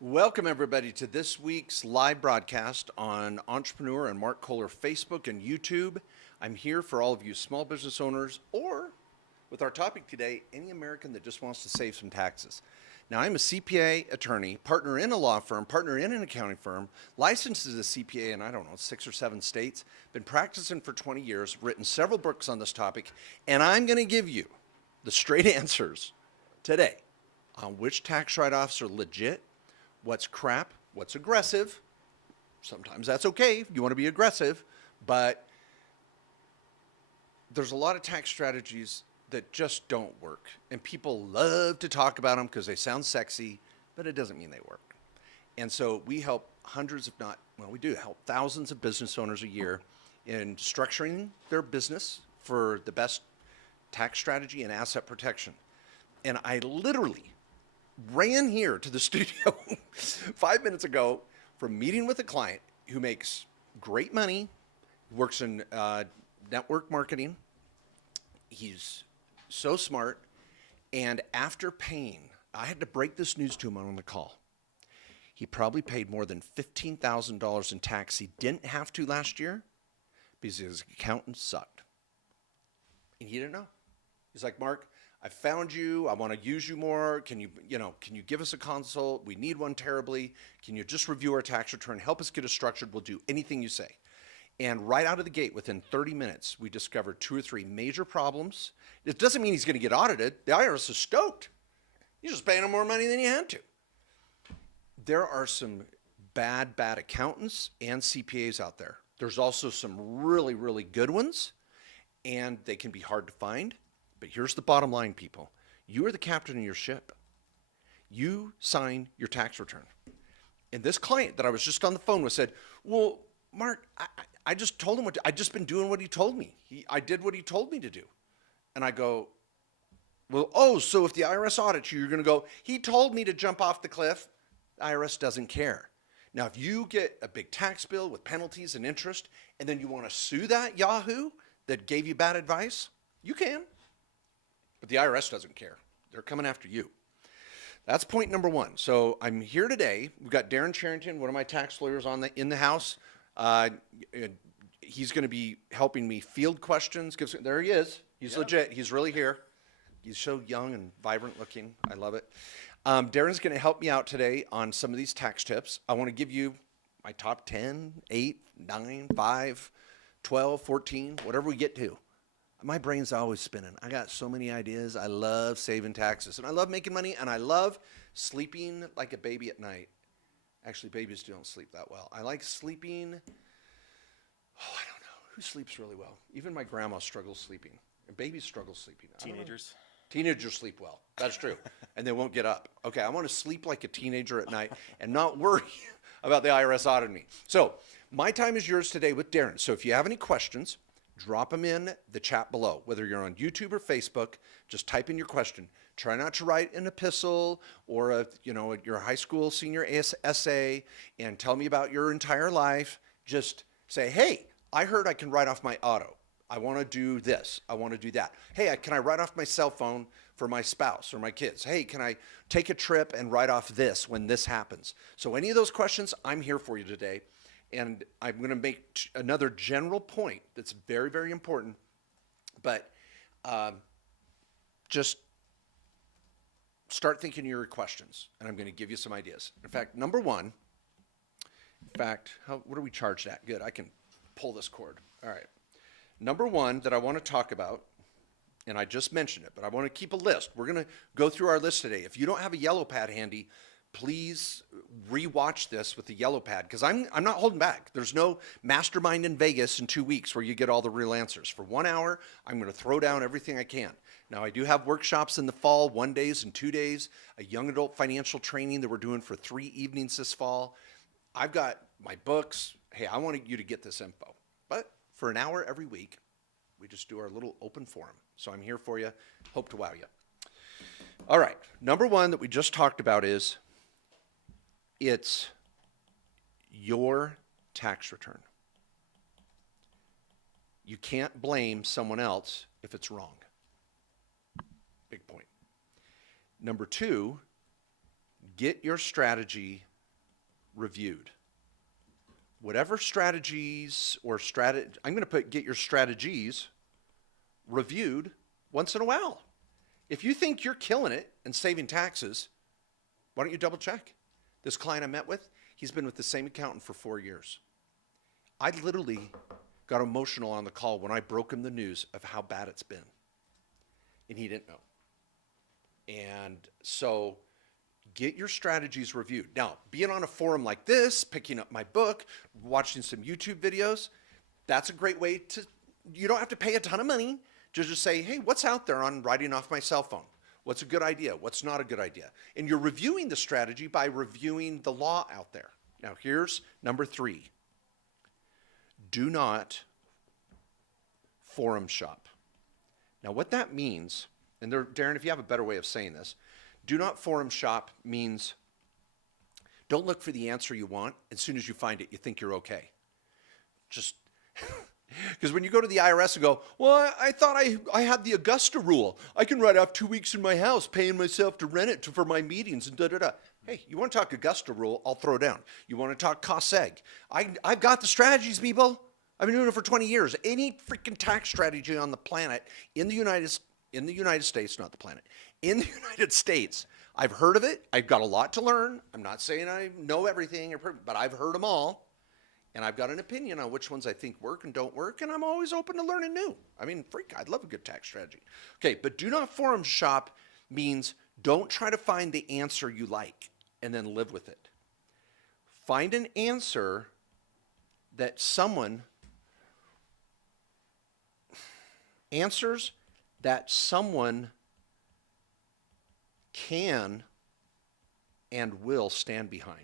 Welcome, everybody, to this week's live broadcast on Entrepreneur and Mark Kohler Facebook and YouTube. I'm here for all of you small business owners, or with our topic today, any American that just wants to save some taxes. Now, I'm a CPA attorney, partner in a law firm, partner in an accounting firm, licensed as a CPA in, 6 or 7 states, been practicing for 20 years, written several books on this topic, and I'm going to give you the straight answers today on which tax write-offs are legit, what's crap, what's aggressive. Sometimes that's okay if you want to be aggressive, but there's a lot of tax strategies that just don't work. And people love to talk about them because they sound sexy, but it doesn't mean they work. And so we help hundreds, if not, well, we do help thousands of business owners a year in structuring their business for the best tax strategy and asset protection. And I literally ran here to the studio 5 minutes ago from meeting with a client who makes great money, works in network marketing. He's so smart. And after paying, I had to break this news to him on the call. He probably paid more than $15,000 in tax he didn't have to last year because his accountant sucked. And he didn't know. He's like, Mark, I found you. I want to use you more. Can you give us a consult? We need one terribly. Can you just review our tax return? Help us get it structured. We'll do anything you say. And right out of the gate, within 30 minutes, we discovered 2 or 3 major problems. It doesn't mean he's going to get audited. The IRS is stoked. You're just paying him more money than you had to. There are some bad accountants and CPAs out there. There's also some really, really good ones, and they can be hard to find. But here's the bottom line, people. You are the captain of your ship. You sign your tax return. And this client that I was just on the phone with said, well, Mark, I just told him I just been doing what he told me. I did what he told me to do. And I go, well, so if the IRS audits you, you're going to go, he told me to jump off the cliff. The IRS doesn't care. Now, if you get a big tax bill with penalties and interest, and then you want to sue that Yahoo that gave you bad advice, you can. But the IRS doesn't care. They're coming after you. That's point number 1. So I'm here today. We've got Darren Charrington, one of my tax lawyers in the house. He's going to be helping me field questions. There he is. He's legit. He's really here. He's so young and vibrant looking. I love it. Darren's going to help me out today on some of these tax tips. I want to give you my top 10, 8, 9, 5, 12, 14, whatever we get to. My brain's always spinning. I got so many ideas. I love saving taxes, and I love making money, and I love sleeping like a baby at night. Actually, babies don't sleep that well. I like sleeping. I don't know. Who sleeps really well? Even my grandma struggles sleeping. And babies struggle sleeping. Teenagers. Teenagers sleep well. That's true. And they won't get up. Okay, I want to sleep like a teenager at night and not worry about the IRS auditing me. So my time is yours today with Darren. So if you have any questions, drop them in the chat below. Whether you're on YouTube or Facebook, just type in your question. Try not to write an epistle or your high school senior essay and tell me about your entire life. Just say, hey, I heard I can write off my auto. I want to do this. I want to do that. Hey, can I write off my cell phone for my spouse or my kids? Hey, can I take a trip and write off this when this happens? So any of those questions, I'm here for you today. And I'm going to make another general point that's very, very important. But just start thinking of your questions, and I'm going to give you some ideas. In fact, number 1, what are we charged at? Good, I can pull this cord. All right. Number 1 that I want to talk about, and I just mentioned it, but I want to keep a list. We're going to go through our list today. If you don't have a yellow pad handy, please rewatch this with the yellow pad, because I'm not holding back. There's no mastermind in Vegas in 2 weeks where you get all the real answers. For 1 hour, I'm going to throw down everything I can. Now, I do have workshops in the fall, 1 days and 2 days, a young adult financial training that we're doing for 3 evenings this fall. I've got my books. Hey, I want you to get this info. But for an hour every week, we just do our little open forum. So I'm here for you. Hope to wow you. All right. Number 1 that we just talked about is it's your tax return. You can't blame someone else if it's wrong. Big point. Number 2, Get your strategy reviewed. Whatever strategies or I'm going to put get your strategies reviewed once in a while. If you think you're killing it and saving taxes, why don't you double check? This client I met with, he's been with the same accountant for 4 years. I literally got emotional on the call when I broke him the news of how bad it's been. And he didn't know. And so get your strategies reviewed. Now, being on a forum like this, picking up my book, watching some YouTube videos, that's a great way to, you don't have to pay a ton of money to just say, hey, what's out there on writing off my cell phone? What's a good idea? What's not a good idea? And you're reviewing the strategy by reviewing the law out there. Now, here's number 3. Do not forum shop. Now, what that means, and Darren, if you have a better way of saying this, do not forum shop means don't look for the answer you want. As soon as you find it, you think you're okay. Just because when you go to the IRS and go, well, I thought I had the Augusta rule. I can write off 2 weeks in my house, paying myself to rent it for my meetings and da-da-da. Hey, you want to talk Augusta rule, I'll throw down. You want to talk cost seg. I've got the strategies, people. I've been doing it for 20 years. Any freaking tax strategy on the planet, in the United States, not the planet, in the United States, I've heard of it. I've got a lot to learn. I'm not saying I know everything, but I've heard them all. And I've got an opinion on which ones I think work and don't work, and I'm always open to learning new. I mean, I'd love a good tax strategy. Okay, but do not forum shop means don't try to find the answer you like and then live with it. Find an answer that answers that someone can and will stand behind.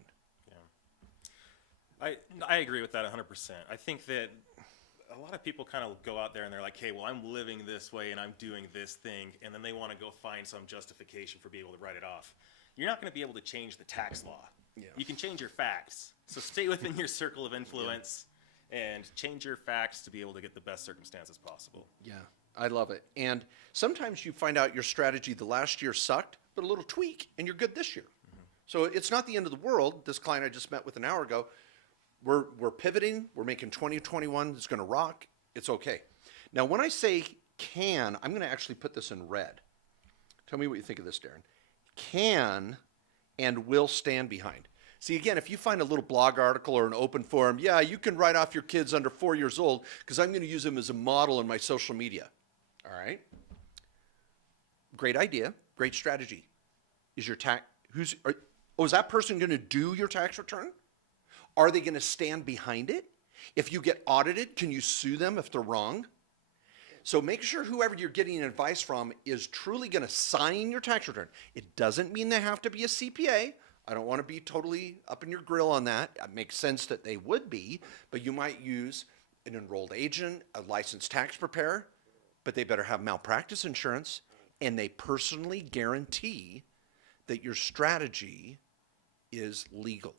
I agree with that 100%. I think that a lot of people kind of go out there and they're like, hey, well, I'm living this way and I'm doing this thing, and then they want to go find some justification for being able to write it off. You're not going to be able to change the tax law. Yeah. You can change your facts. So stay within your circle of influence and change your facts to be able to get the best circumstances possible. Yeah, I love it. And sometimes you find out your strategy the last year sucked, but a little tweak and you're good this year. Mm-hmm. So it's not the end of the world. This client I just met with an hour ago, we're pivoting. We're making 2021. It's going to rock. It's okay. Now, when I say can, I'm going to actually put this in red. Tell me what you think of this, Darren. Can and will stand behind. See, again, if you find a little blog article or an open forum, yeah, you can write off your kids under 4 years old because I'm going to use them as a model in my social media. All right. Great idea. Great strategy. Is your tax, is that person going to do your tax return? Are they going to stand behind it? If you get audited, can you sue them if they're wrong? So make sure whoever you're getting advice from is truly going to sign your tax return. It doesn't mean they have to be a CPA. I don't want to be totally up in your grill on that. It makes sense that they would be, but you might use an enrolled agent, a licensed tax preparer, but they better have malpractice insurance, and they personally guarantee that your strategy is legal.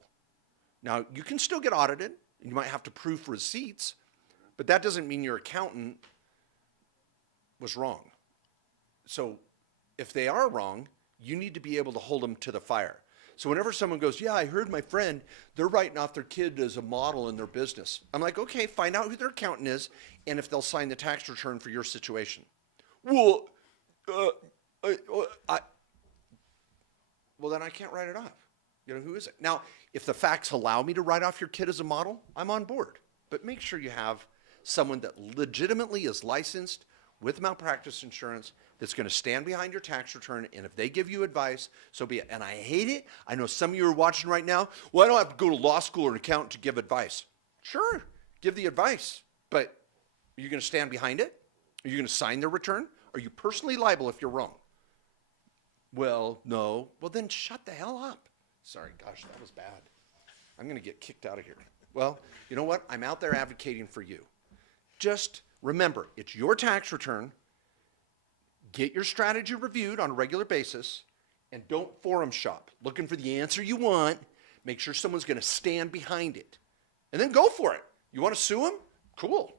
Now, you can still get audited. You might have to prove receipts, but that doesn't mean your accountant was wrong. So if they are wrong, you need to be able to hold them to the fire. So whenever someone goes, yeah, I heard my friend, they're writing off their kid as a model in their business. I'm like, okay, find out who their accountant is and if they'll sign the tax return for your situation. Well, then I can't write it off. You know, who is it? Now, if the facts allow me to write off your kid as a model, I'm on board. But make sure you have someone that legitimately is licensed with malpractice insurance that's going to stand behind your tax return. And if they give you advice, so be it. And I hate it. I know some of you are watching right now. Well, I don't have to go to law school or an accountant to give advice. Sure, give the advice. But are you going to stand behind it? Are you going to sign their return? Are you personally liable if you're wrong? Well, no. Well, then shut the hell up. Sorry, gosh, that was bad. I'm going to get kicked out of here. Well, you know what? I'm out there advocating for you. Just remember, it's your tax return. Get your strategy reviewed on a regular basis, and don't forum shop. Looking for the answer you want. Make sure someone's going to stand behind it. And then go for it. You want to sue them? Cool.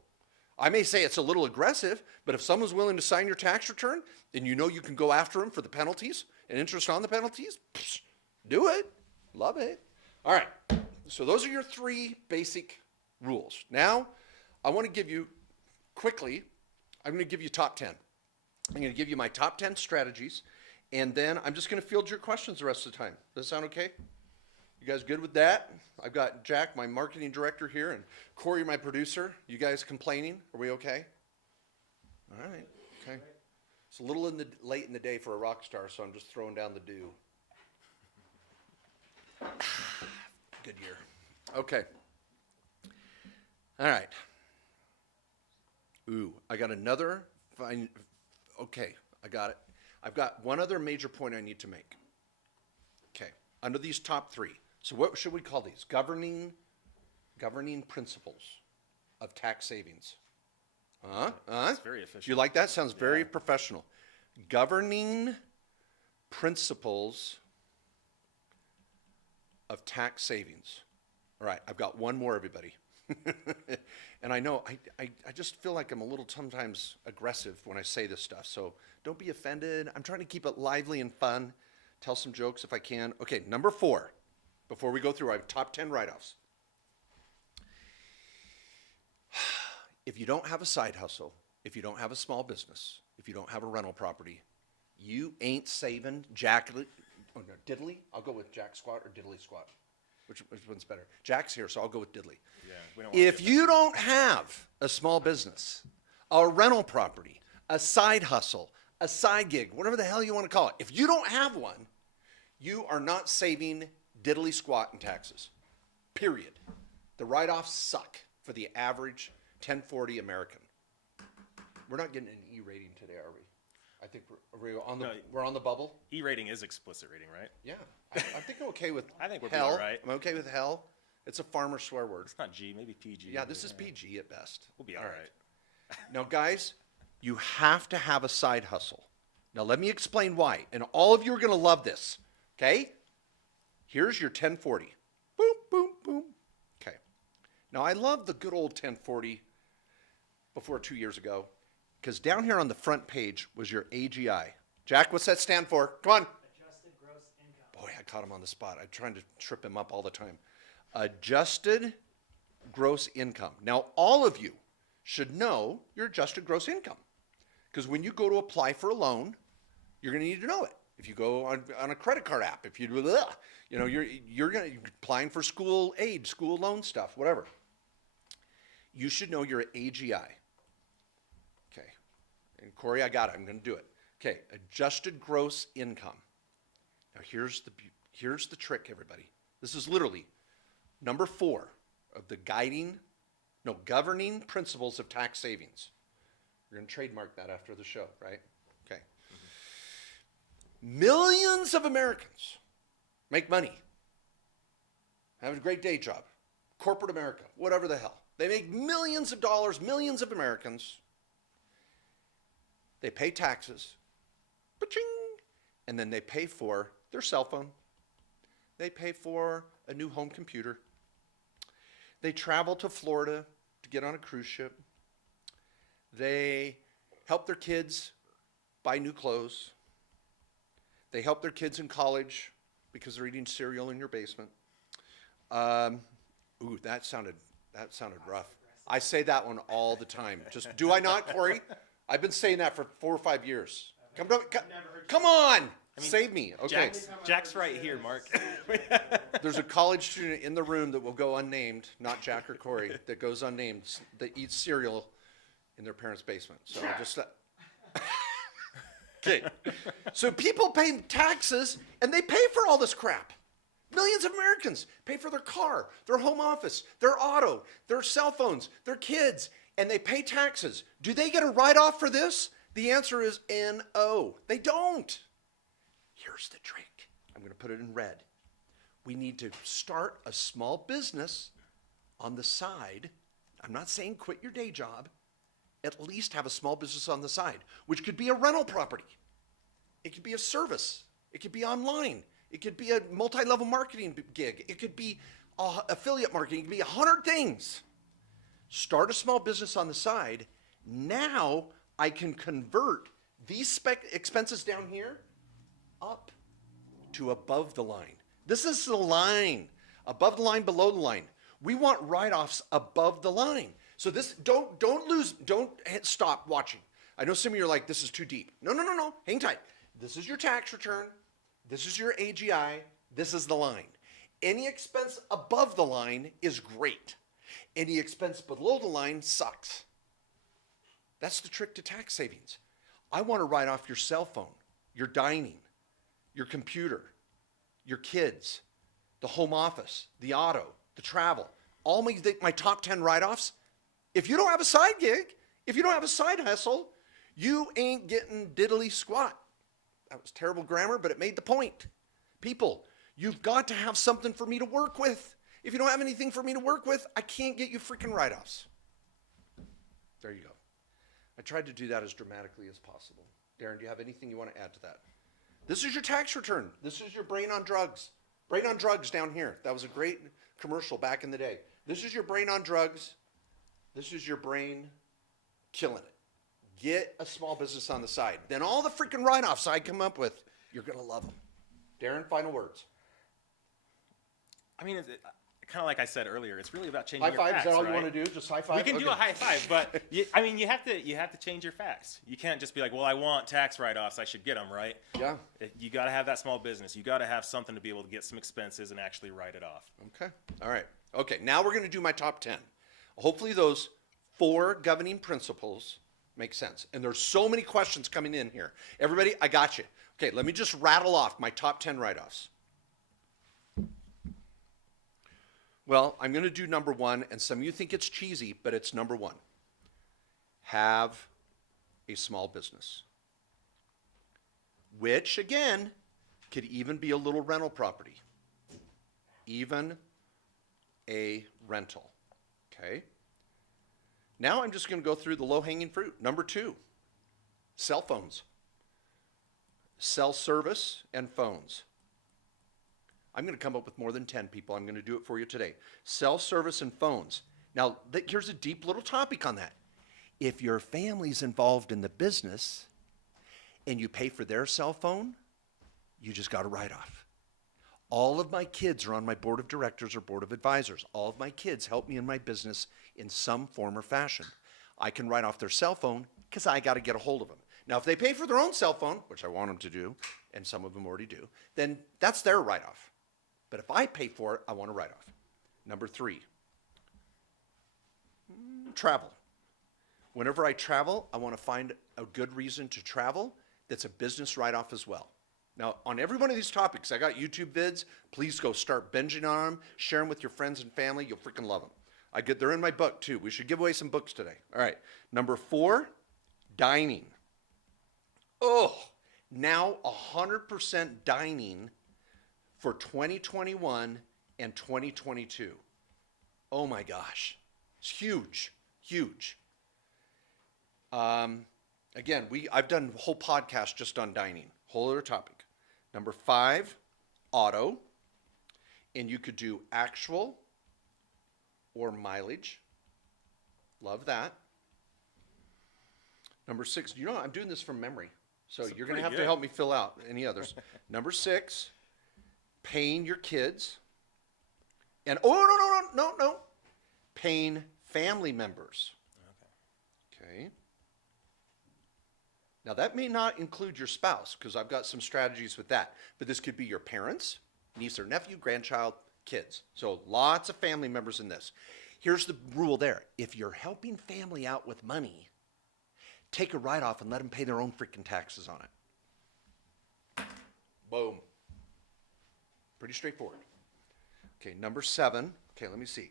I may say it's a little aggressive, but if someone's willing to sign your tax return, and you know you can go after them for the penalties and interest on the penalties, Do it. Love it. All right. So those are your 3 basic rules. Now, I want to give you quickly, I'm going to give you top 10. I'm going to give you my top 10 strategies, and then I'm just going to field your questions the rest of the time. Does that sound okay? You guys good with that? I've got Jack, my marketing director here, and Corey, my producer. You guys complaining? Are we okay? All right. Okay. It's a little late in the day for a rock star, so I'm just throwing down the dew. Good year. Okay. All right. Ooh, I got another fine. Okay, I got it. I've got one other major point I need to make. Okay, under these top 3. So what should we call these? Governing principles of tax savings. It's very efficient. Do you like that? Sounds very professional. Governing principles of tax savings. All right, I've got one more, everybody. And I know I just feel like I'm a little sometimes aggressive when I say this stuff, so don't be offended. I'm trying to keep it lively and fun, tell some jokes if I can. Okay, number 4, before we go through our top 10 write-offs. If you don't have a side hustle, if you don't have a small business, if you don't have a rental property, you ain't saving diddly? I'll go with Jack Squat or Diddly Squat. Which one's better? Jack's here, so I'll go with Diddly. Yeah, we don't If you don't have a small business, a rental property, a side hustle, a side gig, whatever the hell you want to call it, if you don't have one, you are not saving diddly squat in taxes. Period. The write-offs suck for the average 1040 American. We're not getting an E rating today, are we? I think we're on the bubble. E rating is explicit rating, right? Yeah, I think I'm okay with. I think we're hell. all right. I'm okay with hell. It's a farmer swear word. It's not G, maybe PG. Yeah, this is PG at best. We'll be all right. Now, guys, you have to have a side hustle. Now, let me explain why. And all of you are going to love this. Okay? Here's your 1040. Boom, boom, boom. Okay. Now, I love the good old 1040 before 2 years ago, because down here on the front page was your AGI. Jack, what's that stand for? Come on. Adjusted gross income. Boy, I caught him on the spot. I'm trying to trip him up all the time. Adjusted gross income. Now, all of you should know your adjusted gross income, because when you go to apply for a loan, you're going to need to know it. If you go on a credit card app, if you're applying for school aid, school loan stuff, whatever, you should know your AGI. Okay, and Corey, I got it. I'm going to do it. Okay, adjusted gross income. Now here's the trick, everybody. This is literally number 4 of the governing principles of tax savings. We're going to trademark that after the show, right? Okay. Mm-hmm. Millions of Americans make money, have a great day job, corporate America, whatever the hell. They make millions of dollars, millions of Americans. They pay taxes, ba-ching, and then they pay for their cell phone. They pay for a new home computer. They travel to Florida to get on a cruise ship. They help their kids buy new clothes. They help their kids in college because they're eating cereal in your basement. Ooh, that sounded rough. I say that one all the time. Just do I not, Corey? I've been saying that for 4 or 5 years. Come on, save me. Okay. Jack's right here, Mark. There's a college student in the room that will go unnamed, not Jack or Corey, that goes unnamed, that eats cereal in their parents' basement. So I just okay. So people pay taxes and they pay for all this crap. Millions of Americans pay for their car, their home office, their auto, their cell phones, their kids, and they pay taxes. Do they get a write-off for this? The answer is no. They don't. Here's the trick. I'm going to put it in red. We need to start a small business on the side. I'm not saying quit your day job. At least have a small business on the side, which could be a rental property. It could be a service. It could be online. It could be a multi-level marketing gig. It could be affiliate marketing. It could be 100 things. Start a small business on the side. Now I can convert these expenses down here up to above the line. This is the line. Above the line, below the line. We want write-offs above the line. So this, don't stop watching. I know some of you are like, this is too deep. No. Hang tight. This is your tax return. This is your AGI. This is the line. Any expense above the line is great. Any expense below the line sucks. That's the trick to tax savings. I want to write off your cell phone, your dining, your computer, your kids, the home office, the auto, the travel, all my top 10 write-offs. If you don't have a side gig, if you don't have a side hustle, you ain't getting diddly squat. That was terrible grammar, but it made the point. People, you've got to have something for me to work with. If you don't have anything for me to work with, I can't get you freaking write-offs. There you go. I tried to do that as dramatically as possible. Darren, do you have anything you want to add to that? This is your tax return. This is your brain on drugs. Brain on drugs down here. That was a great commercial back in the day. This is your brain on drugs. This is your brain killing it. Get a small business on the side. Then all the freaking write-offs I come up with, you're going to love them. Darren, final words. I mean, kind of like I said earlier, it's really about changing High five, your facts, is that all right? you want to do? Just high five? We can do a high five, but you have to change your facts. You can't just be like, well, I want tax write-offs, I should get them, right? Yeah. You got to have that small business. You got to have something to be able to get some expenses and actually write it off. Okay. All right. Okay. Now we're going to do my top 10. Hopefully those 4 governing principles make sense. And there's so many questions coming in here. Everybody, I got you. Okay. Let me just rattle off my top 10 write-offs. Well, I'm going to do number 1, and some of you think it's cheesy, but it's number 1. Have a small business, which, again, could even be a little rental property, even a rental, okay? Now I'm just going to go through the low-hanging fruit. Number 2, cell phones, cell service and phones. I'm going to come up with more than 10 people. I'm going to do it for you today. Cell service and phones. Now, here's a deep little topic on that. If your family's involved in the business and you pay for their cell phone, you just got to write off. All of my kids are on my board of directors or board of advisors. All of my kids help me in my business in some form or fashion. I can write off their cell phone because I got to get a hold of them. Now, if they pay for their own cell phone, which I want them to do, and some of them already do, then that's their write-off. But if I pay for it, I want to write off. Number 3, travel. Whenever I travel, I want to find a good reason to travel that's a business write-off as well. Now, on every one of these topics, I got YouTube vids. Please go start binging on them. Share them with your friends and family. You'll freaking love them. They're in my book, too. We should give away some books today. All right. Number 4, dining. Oh, now 100% dining for 2021 and 2022. Oh my gosh, it's huge, huge. Again, I've done a whole podcast just on dining, whole other topic. Number 5, auto, and you could do actual or mileage. Love that. Number 6, I'm doing this from memory, so you're going to have to help me fill out any others. Number 6, paying your kids, and no, paying family members. Okay. Now that may not include your spouse, because I've got some strategies with that, but this could be your parents, niece or nephew, grandchild, kids. So lots of family members in this. Here's the rule there. If you're helping family out with money, take a write-off and let them pay their own freaking taxes on it. Boom. Pretty straightforward. Okay, number 7. Okay, let me see.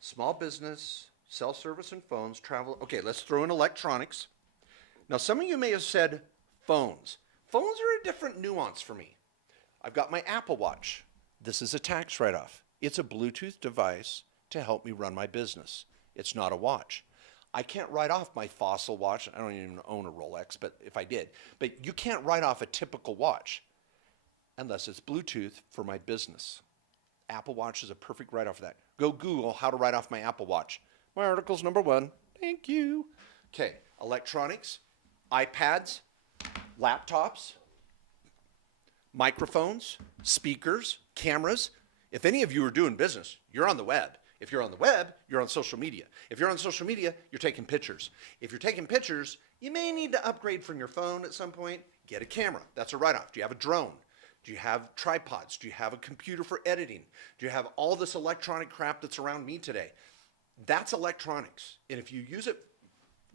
Small business, cell service and phones, travel. Okay, let's throw in electronics. Now, some of you may have said phones. Phones are a different nuance for me. I've got my Apple Watch. This is a tax write-off. It's a Bluetooth device to help me run my business. It's not a watch. I can't write off my Fossil watch. I don't even own a Rolex, but if I did. But you can't write off a typical watch unless it's Bluetooth for my business. Apple Watch is a perfect write-off for that. Go Google how to write off my Apple Watch. My article's number 1. Thank you. Okay, electronics, iPads, laptops, microphones, speakers, cameras. If any of you are doing business, you're on the web. If you're on the web, you're on social media. If you're on social media, you're taking pictures. If you're taking pictures, you may need to upgrade from your phone at some point. Get a camera. That's a write-off. Do you have a drone? Do you have tripods? Do you have a computer for editing? Do you have all this electronic crap that's around me today? That's electronics. And if you use it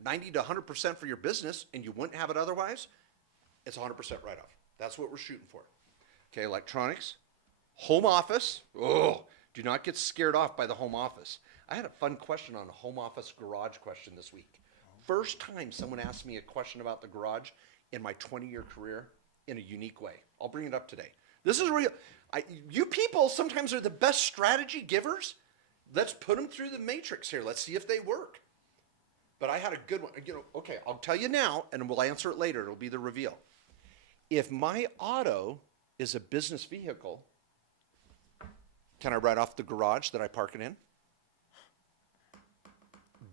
90 to 100% for your business and you wouldn't have it otherwise, it's 100% write-off. That's what we're shooting for. Okay, electronics. Home office. Oh, do not get scared off by the home office. I had a fun question on a home office garage question this week. First time someone asked me a question about the garage in my 20-year career in a unique way. I'll bring it up today. This is real. You people sometimes are the best strategy givers. Let's put them through the matrix here. Let's see if they work. But I had a good one. Okay, I'll tell you now, and we'll answer it later. It'll be the reveal. If my auto is a business vehicle, can I write off the garage that I park it in?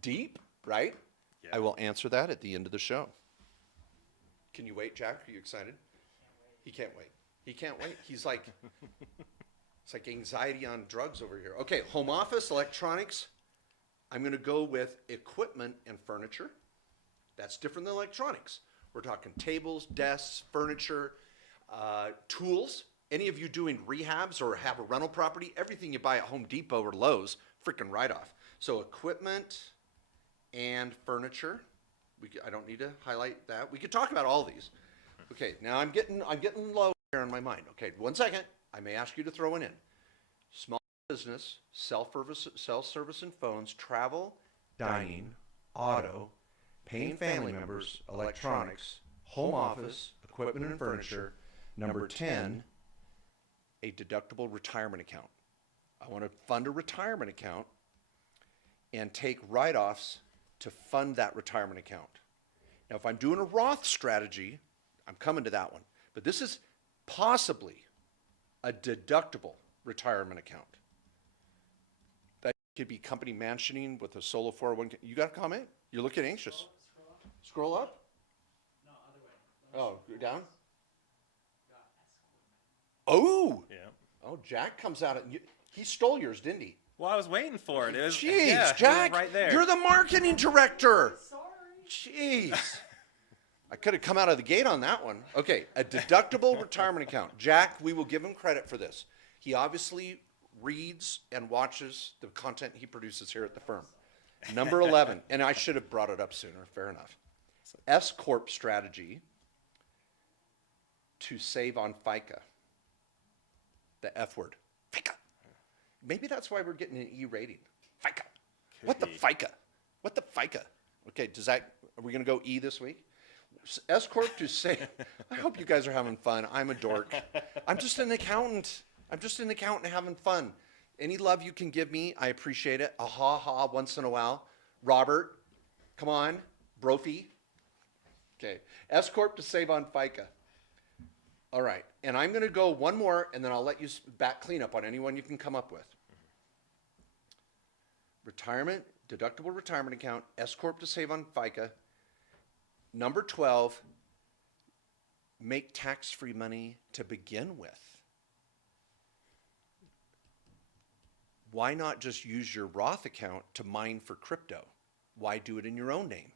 Deep, right? Yeah. I will answer that at the end of the show. Can you wait, Jack? Are you excited? He can't wait. He can't wait. He's like, it's like anxiety on drugs over here. Okay, home office, electronics. I'm going to go with equipment and furniture. That's different than electronics. We're talking tables, desks, furniture, tools. Any of you doing rehabs or have a rental property, everything you buy at Home Depot or Lowe's, freaking write-off. So equipment and furniture. I don't need to highlight that. We could talk about all these. Okay, now I'm getting low here in my mind. Okay, 1 second. I may ask you to throw one in. Small business, self-service and phones, travel, dining, auto, paying family members, electronics, home office, equipment and furniture. Number 10, a deductible retirement account. I want to fund a retirement account and take write-offs to fund that retirement account. Now, if I'm doing a Roth strategy, I'm coming to that one. But this is possibly a deductible retirement account. That could be company mansioning with a solo 401k. You got a comment? You're looking anxious. Scroll up? No, other way. Oh, go down? Oh! Yeah. Oh, Jack comes out. He stole yours, didn't he? Well, I was waiting for it. It was, Jeez, yeah, Jack, it was right there. you're the marketing director. Sorry. Jeez. I could have come out of the gate on that one. Okay, a deductible retirement account. Jack, we will give him credit for this. He obviously reads and watches the content he produces here at the firm. Number 11, and I should have brought it up sooner, fair enough. S Corp strategy to save on FICA. The F word, FICA. Maybe that's why we're getting an E rating. FICA. What the FICA? What the FICA? Okay, are we going to go E this week? S Corp to save. I hope you guys are having fun. I'm a dork. I'm just an accountant. I'm just an accountant having fun. Any love you can give me, I appreciate it. A ha once in a while. Robert, come on. Brophy. Okay. S Corp to save on FICA. All right. And I'm going to go one more, and then I'll let you back clean up on anyone you can come up with. Retirement, deductible retirement account, S Corp to save on FICA. Number 12, make tax-free money to begin with. Why not just use your Roth account to mine for crypto? Why do it in your own name?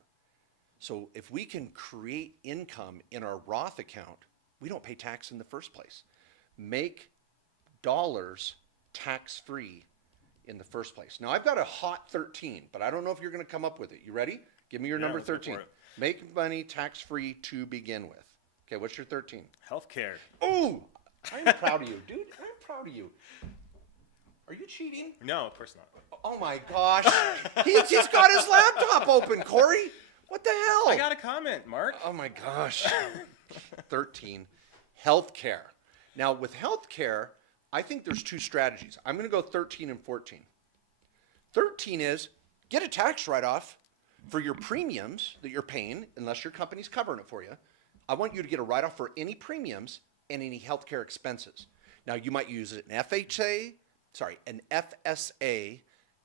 So if we can create income in our Roth account, we don't pay tax in the first place. Make dollars tax-free in the first place. Now, I've got a hot 13, but I don't know if you're going to come up with it. You ready? Give me your number 13. Make money tax-free to begin with. Okay, what's your 13? Healthcare. Oh, I'm proud of you, dude. I'm proud of you. Are you cheating? No, of course not. Oh, my gosh. He's got his laptop open, Corey. What the hell? I got a comment, Mark. Oh, my gosh. 13, healthcare. Now, with healthcare, I think there's two strategies. I'm going to go 13 and 14. 13 is get a tax write-off for your premiums that you're paying, unless your company's covering it for you. I want you to get a write-off for any premiums and any healthcare expenses. Now, you might use an FSA,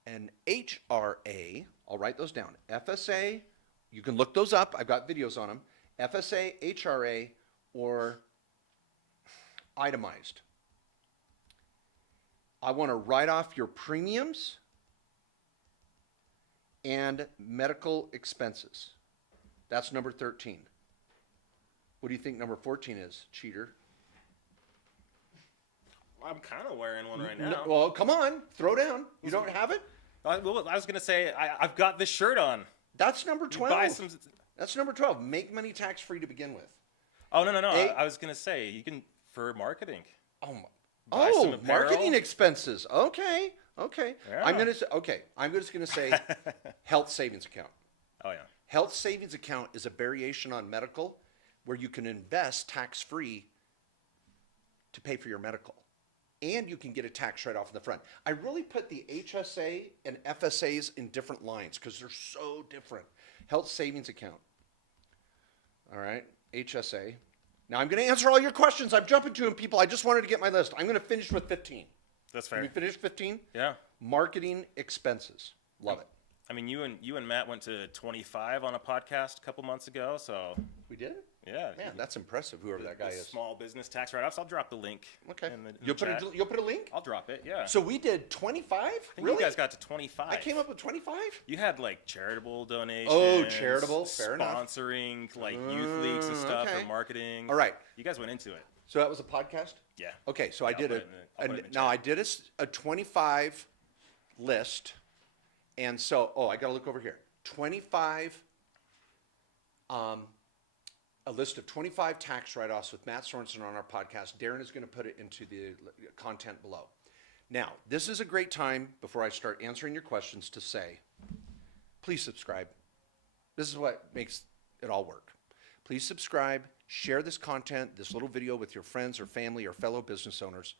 an HRA. I'll write those down. FSA, you can look those up. I've got videos on them. FSA, HRA, or itemized. I want to write off your premiums and medical expenses. That's number 13. What do you think number 14 is, cheater? I'm kind of wearing one right No, now. well, come on, throw down. You don't have it? I was gonna say I've got this shirt on. That's number 12. Buy some. That's number 12. Make money tax-free to begin with. Oh no. Hey. I was gonna say you can for marketing. Oh, Buy some oh, apparel. marketing expenses. Okay. Yeah. I'm gonna say, okay. I'm just gonna say health savings account. Oh yeah. Health savings account is a variation on medical where you can invest tax-free to pay for your medical. And you can get a tax write-off in the front. I really put the HSA and FSAs in different lines because they're so different. Health savings account. All right, HSA. Now I'm going to answer all your questions. I'm jumping to them, people. I just wanted to get my list. I'm going to finish with 15. That's Can fair. we finish 15? Yeah. Marketing expenses. Love it. I mean, you and Matt went to 25 on a podcast a couple months ago, so We did? yeah. Man, that's impressive, whoever that guy The is. Small business tax write-offs. I'll drop the link. Okay. In the You'll chat. you'll put a link? I'll drop it. Yeah. So we did 25? I think Really? you guys got to 25. I came up with 25? You had like charitable donations. Oh, charitable. Fair enough. Sponsoring like youth leagues and stuff okay. for marketing. All right. You guys went into it. So that was a podcast? Yeah. Okay, so I Yeah, did I'll put it in the now chat. I did a 25 list, and so I got to look over here. 25, a list of 25 tax write-offs with Matt Sorensen on our podcast. Darren is going to put it into the content below. Now, this is a great time before I start answering your questions to say, please subscribe. This is what makes it all work. Please subscribe, share this content, this little video with your friends or family or fellow business owners.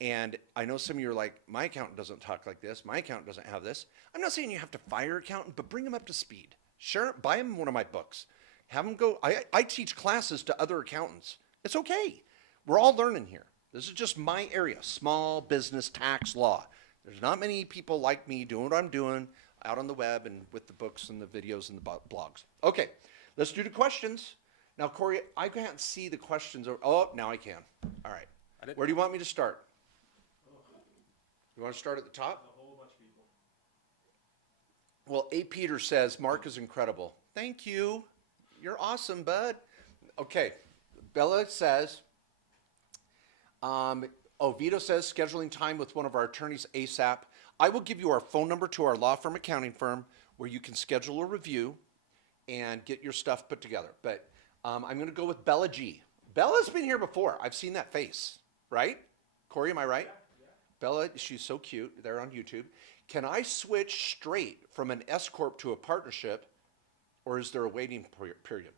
And I know some of you are like, my accountant doesn't talk like this. My accountant doesn't have this. I'm not saying you have to fire your accountant, but bring them up to speed. Share, buy them one of my books. Have them go. I teach classes to other accountants. It's okay. We're all learning here. This is just my area, small business tax law. There's not many people like me doing what I'm doing out on the web and with the books and the videos and the blogs. Okay, let's do the questions. Now, Corey, I can't see the questions. Oh, now I can. All right. Where do you want me to start? You want to start at the top? A whole bunch of people. Well, A. Peter says, Mark is incredible. Thank you. You're awesome, bud. Okay. Bella says, Vito says, scheduling time with one of our attorneys ASAP. I will give you our phone number to our law firm accounting firm where you can schedule a review and get your stuff put together. But I'm going to go with Bella G. Bella's been here before. I've seen that face, right? Corey, am I right? Bella, she's so cute. They're on YouTube. Can I switch straight from an S Corp to a partnership, or is there a waiting period?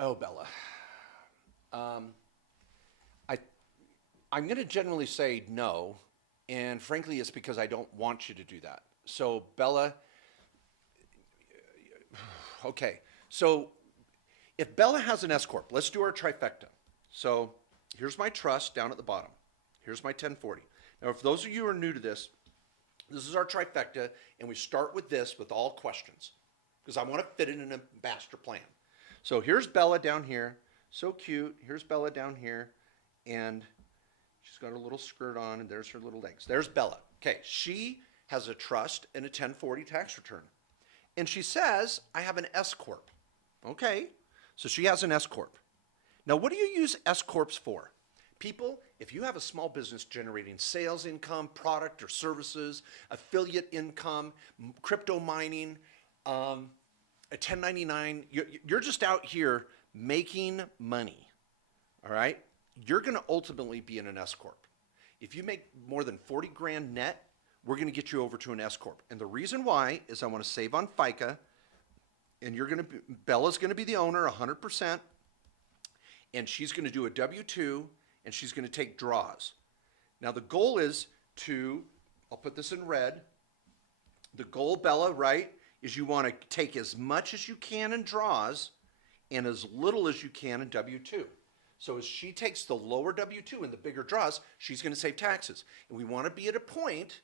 Oh, Bella. I'm going to generally say no, and frankly, it's because I don't want you to do that. So, Bella, okay. So, if Bella has an S Corp, let's do our trifecta. So, here's my trust down at the bottom. Here's my 1040. Now, if those of you who are new to this, this is our trifecta, and we start with this with all questions, because I want to fit it in a master plan. So here's Bella down here. So cute. Here's Bella down here, and she's got her little skirt on, and there's her little legs. There's Bella. Okay, she has a trust and a 1040 tax return. And she says, I have an S Corp. Okay, so she has an S Corp. Now, what do you use S Corps for? People, if you have a small business generating sales income, product or services, affiliate income, crypto mining, a 1099, you're just out here making money, all right? You're going to ultimately be in an S Corp. If you make more than 40 grand net, we're going to get you over to an S Corp. And the reason why is I want to save on FICA, and Bella's going to be the owner 100%. And she's going to do a W-2, and she's going to take draws. Now, the goal is I'll put this in red. The goal, Bella, right, is you want to take as much as you can in draws and as little as you can in W-2. So as she takes the lower W-2 and the bigger draws, she's going to save taxes. And we want to be at a point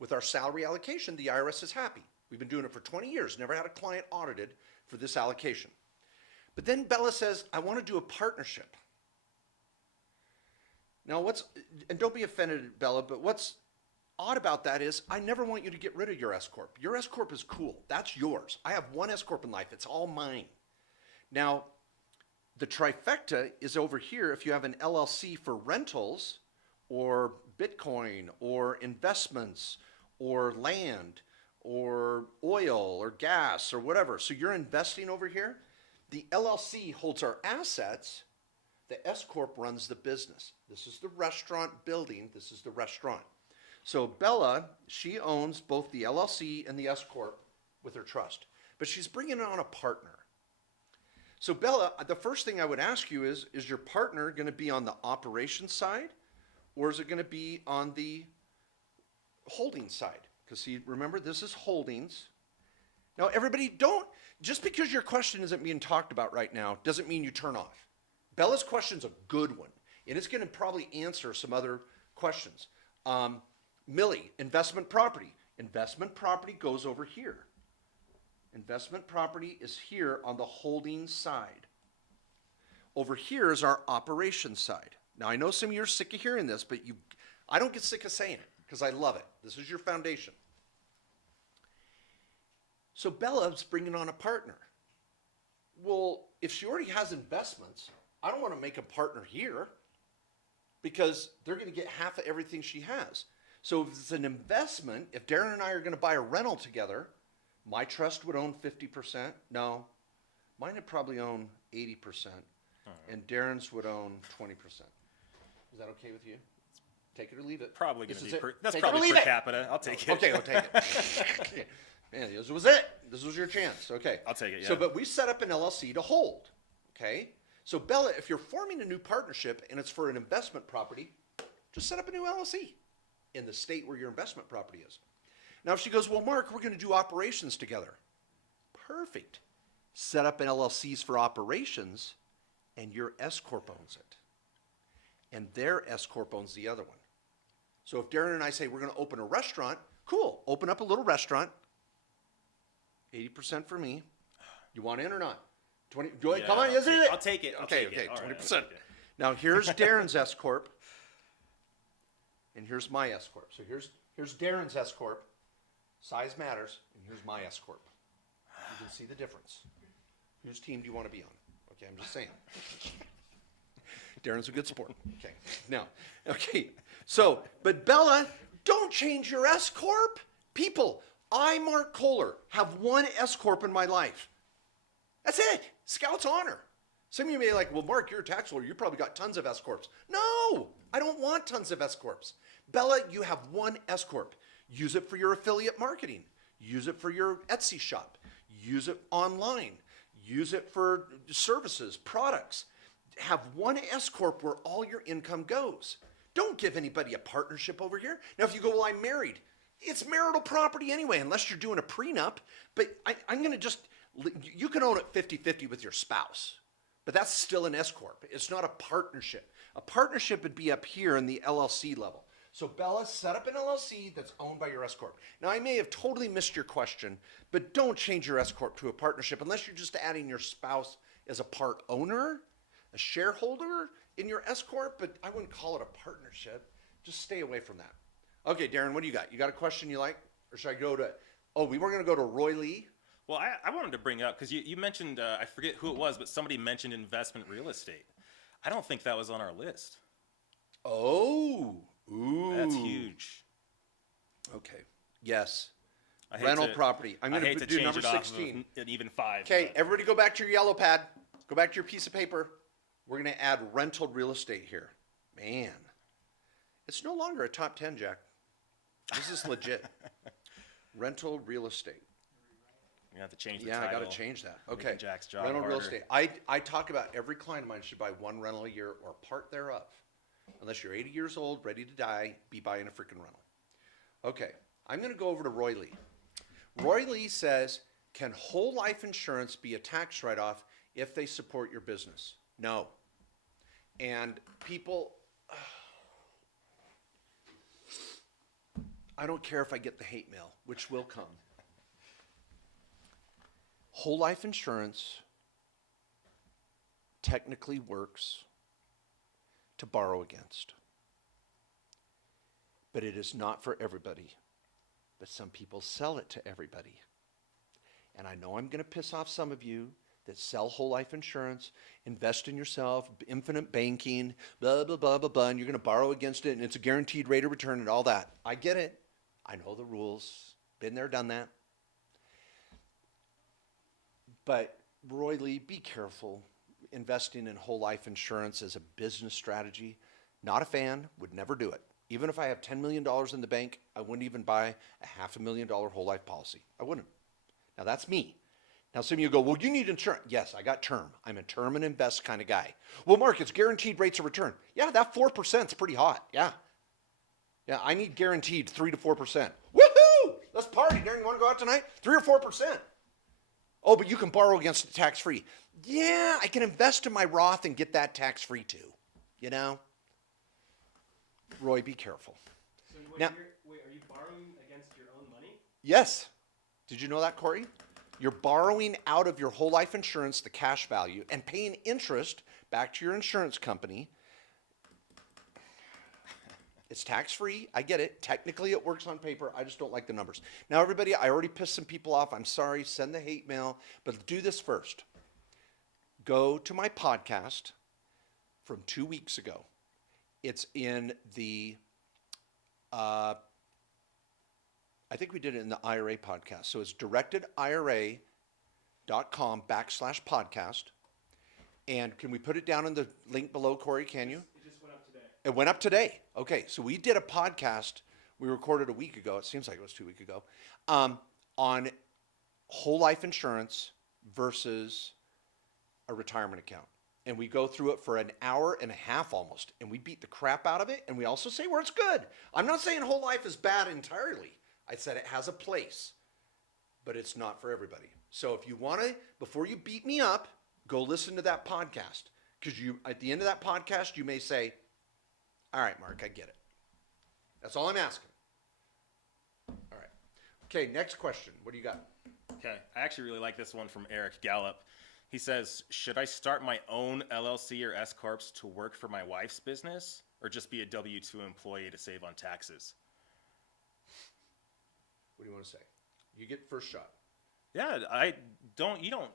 with our salary allocation, the IRS is happy. We've been doing it for 20 years, never had a client audited for this allocation. But then Bella says, I want to do a partnership. Now and don't be offended, Bella, but what's odd about that is I never want you to get rid of your S Corp. Your S Corp is cool. That's yours. I have one S Corp in life. It's all mine. Now, the trifecta is over here if you have an LLC for rentals or Bitcoin or investments or land or oil or gas or whatever. So you're investing over here. The LLC holds our assets. The S Corp runs the business. This is the restaurant building. This is the restaurant. So Bella, she owns both the LLC and the S Corp with her trust, but she's bringing on a partner. So Bella, the first thing I would ask you is your partner going to be on the operations side or is it going to be on the holding side? Because see, remember, this is holdings. Now everybody just because your question isn't being talked about right now doesn't mean you turn off. Bella's question's a good one, and it's going to probably answer some other questions. Millie, investment property. Investment property goes over here. Investment property is here on the holding side. Over here is our operations side. Now, I know some of you are sick of hearing this, but I don't get sick of saying it because I love it. This is your foundation. So Bella's bringing on a partner. Well, if she already has investments, I don't want to make a partner here because they're going to get half of everything she has. So if it's an investment, if Darren and I are going to buy a rental together, my trust would own 50%. No, mine would probably own 80%, and Darren's would own 20%. Is that okay with you? Take it or leave it. Probably going to be that's Take probably it or per leave it. capita. I'll take it. Okay, I'll take it. Man, this was it. This was your chance. Okay. I'll take it, yeah. So, but we set up an LLC to hold. Okay. So, Bella, if you're forming a new partnership and it's for an investment property, just set up a new LLC in the state where your investment property is. Now, if she goes, well, Mark, we're going to do operations together. Perfect. Set up an LLCs for operations, and your S Corp owns it. And their S Corp owns the other one. So if Darren and I say we're going to open a restaurant, cool. Open up a little restaurant. 80% for me. You want in or not? 20. Go ahead. Yeah, Come on, isn't it? I'll take it. I'll take it. All right, 20%. I'll take it. Now here's Darren's S Corp, and here's my S Corp. So here's Darren's S Corp. Size matters, and here's my S Corp. You can see the difference. Whose team do you want to be on? Okay, I'm just saying. Darren's a good sport. Okay. Now, okay. So, but Bella, don't change your S Corp. People, I, Mark Kohler, have one S Corp in my life. That's it. Scout's honor. Some of you may be like, well, Mark, you're a tax lawyer. You probably got tons of S Corps. No, I don't want tons of S Corps. Bella, you have one S Corp. Use it for your affiliate marketing. Use it for your Etsy shop. Use it online. Use it for services, products. Have one S Corp where all your income goes. Don't give anybody a partnership over here. Now, if you go, well, I'm married. It's marital property anyway, unless you're doing a prenup. But I'm going to just, you can own it 50-50 with your spouse. But that's still an S Corp. It's not a partnership. A partnership would be up here in the LLC level. So Bella, set up an LLC that's owned by your S Corp. Now, I may have totally missed your question, but don't change your S Corp to a partnership unless you're just adding your spouse as a part owner, a shareholder in your S Corp, but I wouldn't call it a partnership. Just stay away from that. Okay, Darren, what do you got? You got a question you like? Or should I go to, we were going to go to Roy Lee. Well, I wanted to bring up, because you mentioned, I forget who it was, but somebody mentioned investment real estate. I don't think that was on our list. Oh, ooh. That's huge. Okay, yes. I hate Rental to- property. I'm I going hate to to do change number it off 16. of an even 5. Okay, but- everybody go back to your yellow pad. Go back to your piece of paper. We're going to add rental real estate here. Man, it's no longer a top 10, Jack. This is legit. Rental real estate. You have to change the Yeah, title. I got to change that. Making Okay. Jack's job Rental real harder. estate. I talk about every client of mine should buy one rental a year or part thereof. Unless you're 80 years old, ready to die, be buying a freaking rental. Okay, I'm going to go over to Roy Lee. Roy Lee says, can whole life insurance be a tax write-off if they support your business? No. And people, I don't care if I get the hate mail, which will come. Whole life insurance technically works to borrow against. But it is not for everybody. But some people sell it to everybody. And I know I'm going to piss off some of you that sell whole life insurance, invest in yourself, infinite banking, blah, blah, blah, blah, blah, and you're going to borrow against it, and it's a guaranteed rate of return and all that. I get it. I know the rules. Been there, done that. But Roy Lee, be careful investing in whole life insurance as a business strategy. Not a fan, would never do it. Even if I have $10 million in the bank, I wouldn't even buy a $500,000 whole life policy. I wouldn't. Now that's me. Now some of you go, well, you need insurance. Yes, I got term. I'm a term and invest kind of guy. Well, Mark, it's guaranteed rates of return. Yeah, that 4% is pretty hot. Yeah. Yeah, I need guaranteed 3 to 4%. Woohoo! Let's party. Darren, you want to go out tonight? 3 or 4%. Oh, but you can borrow against it tax-free. Yeah, I can invest in my Roth and get that tax-free too. You know? Roy, be careful. So wait, Now- are you borrowing against your own money? Yes. Did you know that, Corey? You're borrowing out of your whole life insurance, the cash value, and paying interest back to your insurance company. It's tax-free. I get it. Technically, it works on paper. I just don't like the numbers. Now, everybody, I already pissed some people off. I'm sorry. Send the hate mail. But do this first. Go to my podcast from 2 weeks ago. It's in the, I think we did it in the IRA podcast. So it's directedira.com/podcast. And can we put it down in the link below, Corey? Can you? It just went up today. It went up today. Okay, so we did a podcast we recorded a week ago. It seems like it was 2 weeks ago, on whole life insurance versus a retirement account. And we go through it for an hour and a half almost, and we beat the crap out of it, and we also say where it's good. I'm not saying whole life is bad entirely. I said it has a place, but it's not for everybody. So if you want to, before you beat me up, go listen to that podcast. Because you, at the end of that podcast, you may say, all right, Mark, I get it. That's all I'm asking. All right. Okay, next question. What do you got? Okay, I actually really like this one from Eric Gallup. He says, should I start my own LLC or S Corps to work for my wife's business, or just be a W-2 employee to save on taxes? What do you want to say? You get first shot. Yeah, you don't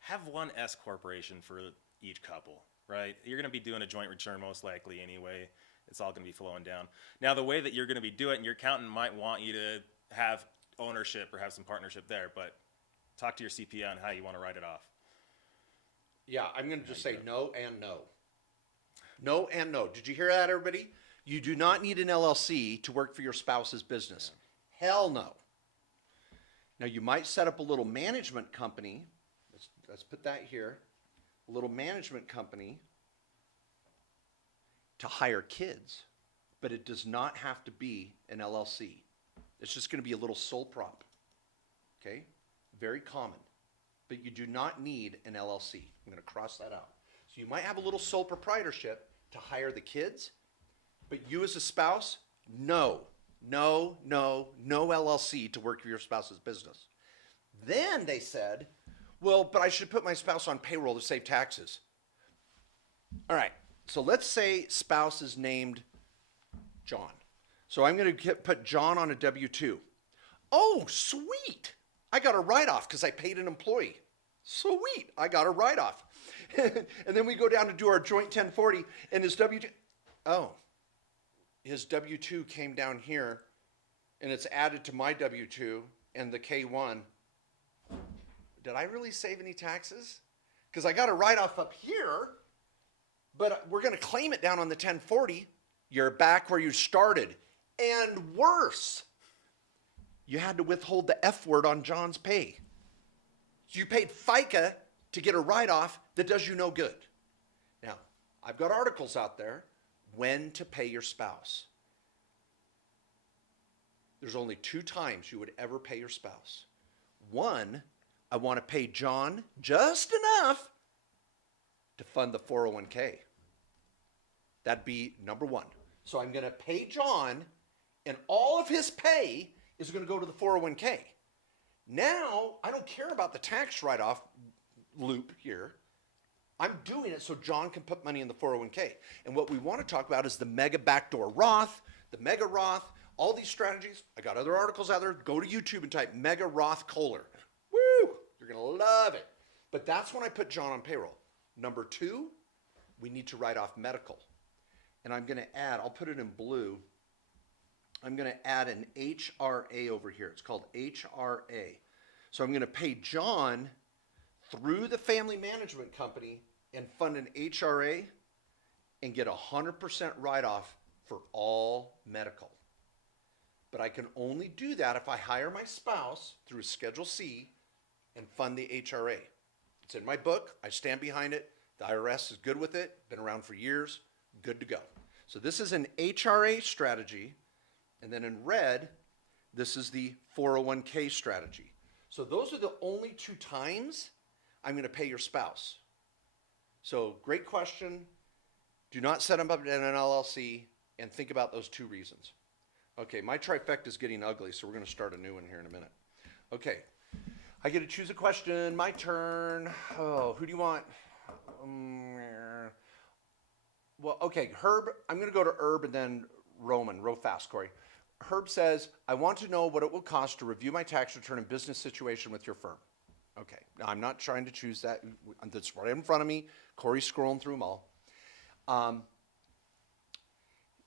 have one S corporation for each couple, right? You're going to be doing a joint return most likely anyway. It's all going to be flowing down. Now, the way that you're going to be doing it, and your accountant might want you to have ownership or have some partnership there, but talk to your CPA on how you want to write it off. Yeah, I'm going to just say no and no. No and no. Did you hear that, everybody? You do not need an LLC to work for your spouse's business. Hell no. Now, you might set up a little management company. Let's put that here. A little management company to hire kids, but it does not have to be an LLC. It's just going to be a little sole prop. Okay? Very common. But you do not need an LLC. I'm going to cross that out. So you might have a little sole proprietorship to hire the kids, but you as a spouse, no LLC to work for your spouse's business. Then they said, well, but I should put my spouse on payroll to save taxes. All right, so let's say spouse is named John. So I'm going to put John on a W-2. Oh, sweet. I got a write-off because I paid an employee. Sweet, I got a write-off. And then we go down to do our joint 1040, and his W-2, oh, his W-2 came down here, and it's added to my W-2 and the K-1. Did I really save any taxes? Because I got a write-off up here, but we're going to claim it down on the 1040. You're back where you started. And worse, you had to withhold the F word on John's pay. So you paid FICA to get a write-off that does you no good. Now, I've got articles out there, when to pay your spouse. There's only 2 times you would ever pay your spouse. One, I want to pay John just enough to fund the 401k. That'd be number 1. So I'm going to pay John, and all of his pay is going to go to the 401k. Now, I don't care about the tax write-off loop here. I'm doing it so John can put money in the 401k. And what we want to talk about is the mega backdoor Roth, the mega Roth, all these strategies. I got other articles out there. Go to YouTube and type mega Roth Kohler. Woo! You're going to love it. But that's when I put John on payroll. Number 2, we need to write off medical. And I'm going to add, I'll put it in blue. I'm going to add an HRA over here. It's called HRA. So I'm going to pay John through the family management company and fund an HRA and get 100% write-off for all medical. But I can only do that if I hire my spouse through Schedule C and fund the HRA. It's in my book. I stand behind it. The IRS is good with it. Been around for years. Good to go. So this is an HRA strategy. And then in red, this is the 401k strategy. So those are the only 2 times I'm going to pay your spouse. So great question. Do not set them up in an LLC and think about those 2 reasons. Okay, my trifecta is getting ugly, so we're going to start a new one here in a minute. Okay, I get to choose a question. My turn. Oh, who do you want? Well, okay, Herb. I'm going to go to Herb and then Roman, real fast, Corey. Herb says, I want to know what it will cost to review my tax return and business situation with your firm. Okay, now I'm not trying to choose that. That's right in front of me. Corey's scrolling through them all.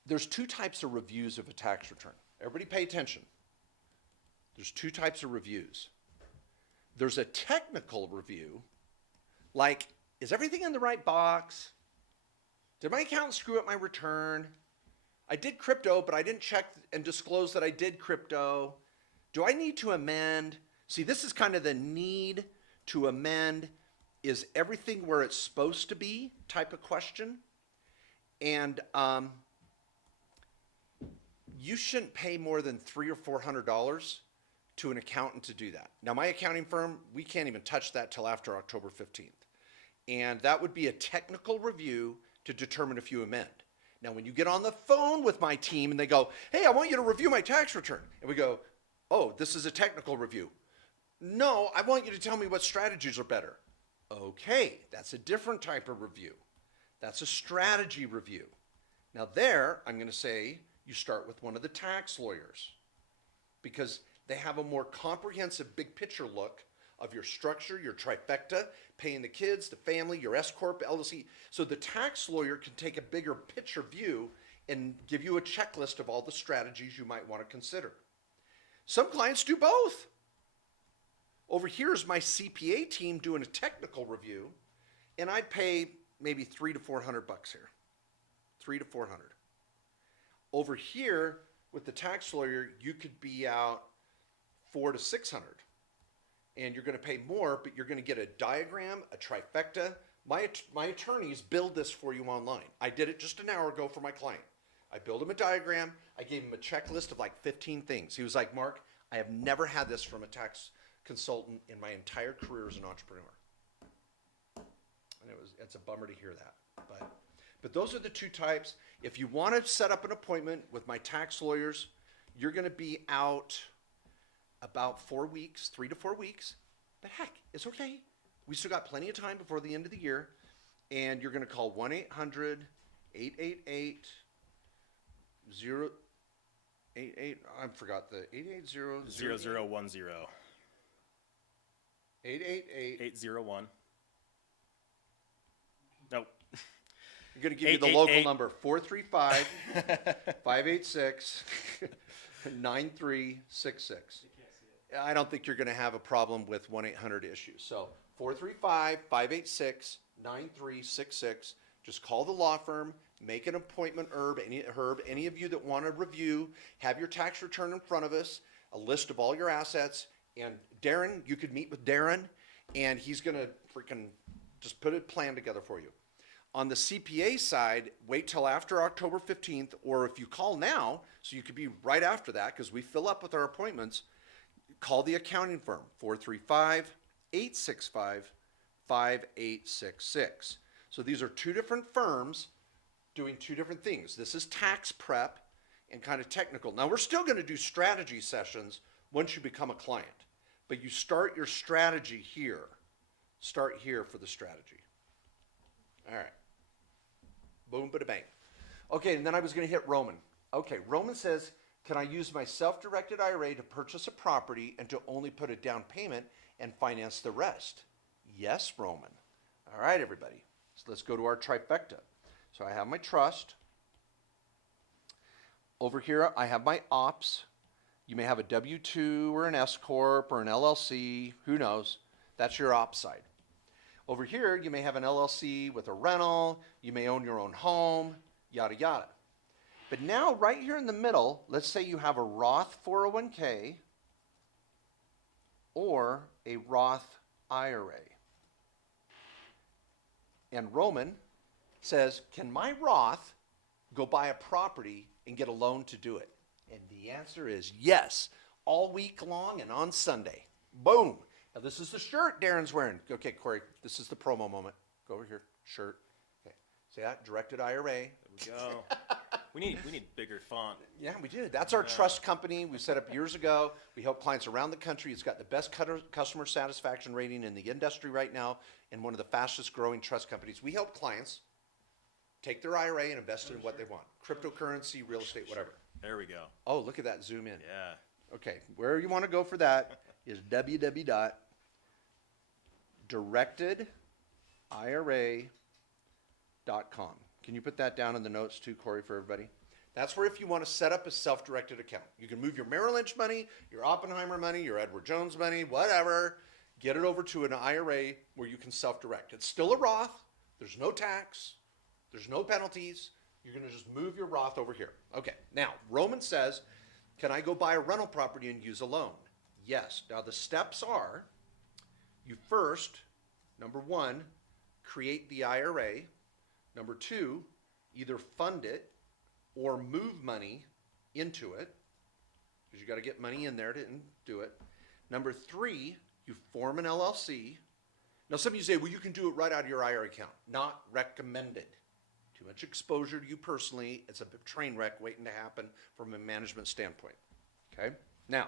There's 2 types of reviews of a tax return. Everybody pay attention. There's 2 types of reviews. There's a technical review, like, is everything in the right box? Did my accountant screw up my return? I did crypto, but I didn't check and disclose that I did crypto. Do I need to amend? See, this is kind of the need to amend. Is everything where it's supposed to be type of question? And you shouldn't pay more than $300 or $400 to an accountant to do that. Now, my accounting firm, we can't even touch that till after October 15th. And that would be a technical review to determine if you amend. Now, when you get on the phone with my team and they go, hey, I want you to review my tax return. And we go, oh, this is a technical review. No, I want you to tell me what strategies are better. Okay, that's a different type of review. That's a strategy review. Now there, I'm going to say you start with one of the tax lawyers because they have a more comprehensive big picture look of your structure, your trifecta, paying the kids, the family, your S Corp, LLC. So the tax lawyer can take a bigger picture view and give you a checklist of all the strategies you might want to consider. Some clients do both. Over here is my CPA team doing a technical review, and I'd pay maybe $300 to $400 here. $300 to $400. Over here with the tax lawyer, you could be out $400 to $600. And you're going to pay more, but you're going to get a diagram, a trifecta. My attorneys build this for you online. I did it just an hour ago for my client. I built him a diagram. I gave him a checklist of like 15 things. He was like, Mark, I have never had this from a tax consultant in my entire career as an entrepreneur. And it's a bummer to hear that. But those are the 2 types. If you want to set up an appointment with my tax lawyers, you're going to be out about 4 weeks, 3 to 4 weeks. But heck, it's okay. We still got plenty of time before the end of the year. And you're going to call 1-800-888-088. I forgot the 880 0010 888. 801. Nope. I'm going to give you the local number, 435-586-9366. I don't think you're going to have a problem with 1-800-ISSUES. So 435-586-9366. Just call the law firm, make an appointment, Herb, any of you that want to review, have your tax return in front of us, a list of all your assets, and Darren, you could meet with Darren, and he's going to freaking just put a plan together for you. On the CPA side, wait till after October 15th, or if you call now, so you could be right after that, because we fill up with our appointments, call the accounting firm, 435-865-5866. So these are 2 different firms doing 2 different things. This is tax prep and kind of technical. Now, we're still going to do strategy sessions once you become a client, but you start your strategy here. Start here for the strategy. All right. Boom, bada bang. Okay, and then I was going to hit Roman. Okay, Roman says, can I use my self-directed IRA to purchase a property and to only put a down payment and finance the rest? Yes, Roman. All right, everybody. So let's go to our trifecta. So I have my trust. Over here, I have my ops. You may have a W-2 or an S Corp or an LLC. Who knows? That's your ops side. Over here, you may have an LLC with a rental. You may own your own home, yada, yada. But now, right here in the middle, let's say you have a Roth 401k or a Roth IRA. And Roman says, can my Roth go buy a property and get a loan to do it? And the answer is yes, all week long and on Sunday. Boom. Now, this is the shirt Darren's wearing. Okay, Corey, this is the promo moment. Go over here, shirt. Okay, see that? Directed IRA. There we go. we need bigger font. Yeah, we did. That's our trust company we set up years ago. We help clients around the country. It's got the best customer satisfaction rating in the industry right now and one of the fastest growing trust companies. We help clients take their IRA and invest it in what they want. Cryptocurrency, real estate, whatever. There we go. Oh, look at that. Zoom in. Yeah. Okay, where you want to go for that is www.directedira.com. Can you put that down in the notes too, Corey, for everybody? That's where if you want to set up a self-directed account. You can move your Merrill Lynch money, your Oppenheimer money, your Edward Jones money, whatever, get it over to an IRA where you can self-direct. It's still a Roth. There's no tax. There's no penalties. You're going to just move your Roth over here. Okay, now, Roman says, can I go buy a rental property and use a loan? Yes. Now, the steps are, you first, number one, create the IRA. Number two, either fund it or move money into it, because you got to get money in there to do it. Number three, you form an LLC. Now, some of you say, well, you can do it right out of your IRA account. Not recommended. Too much exposure to you personally. It's a train wreck waiting to happen from a management standpoint. Okay? Now,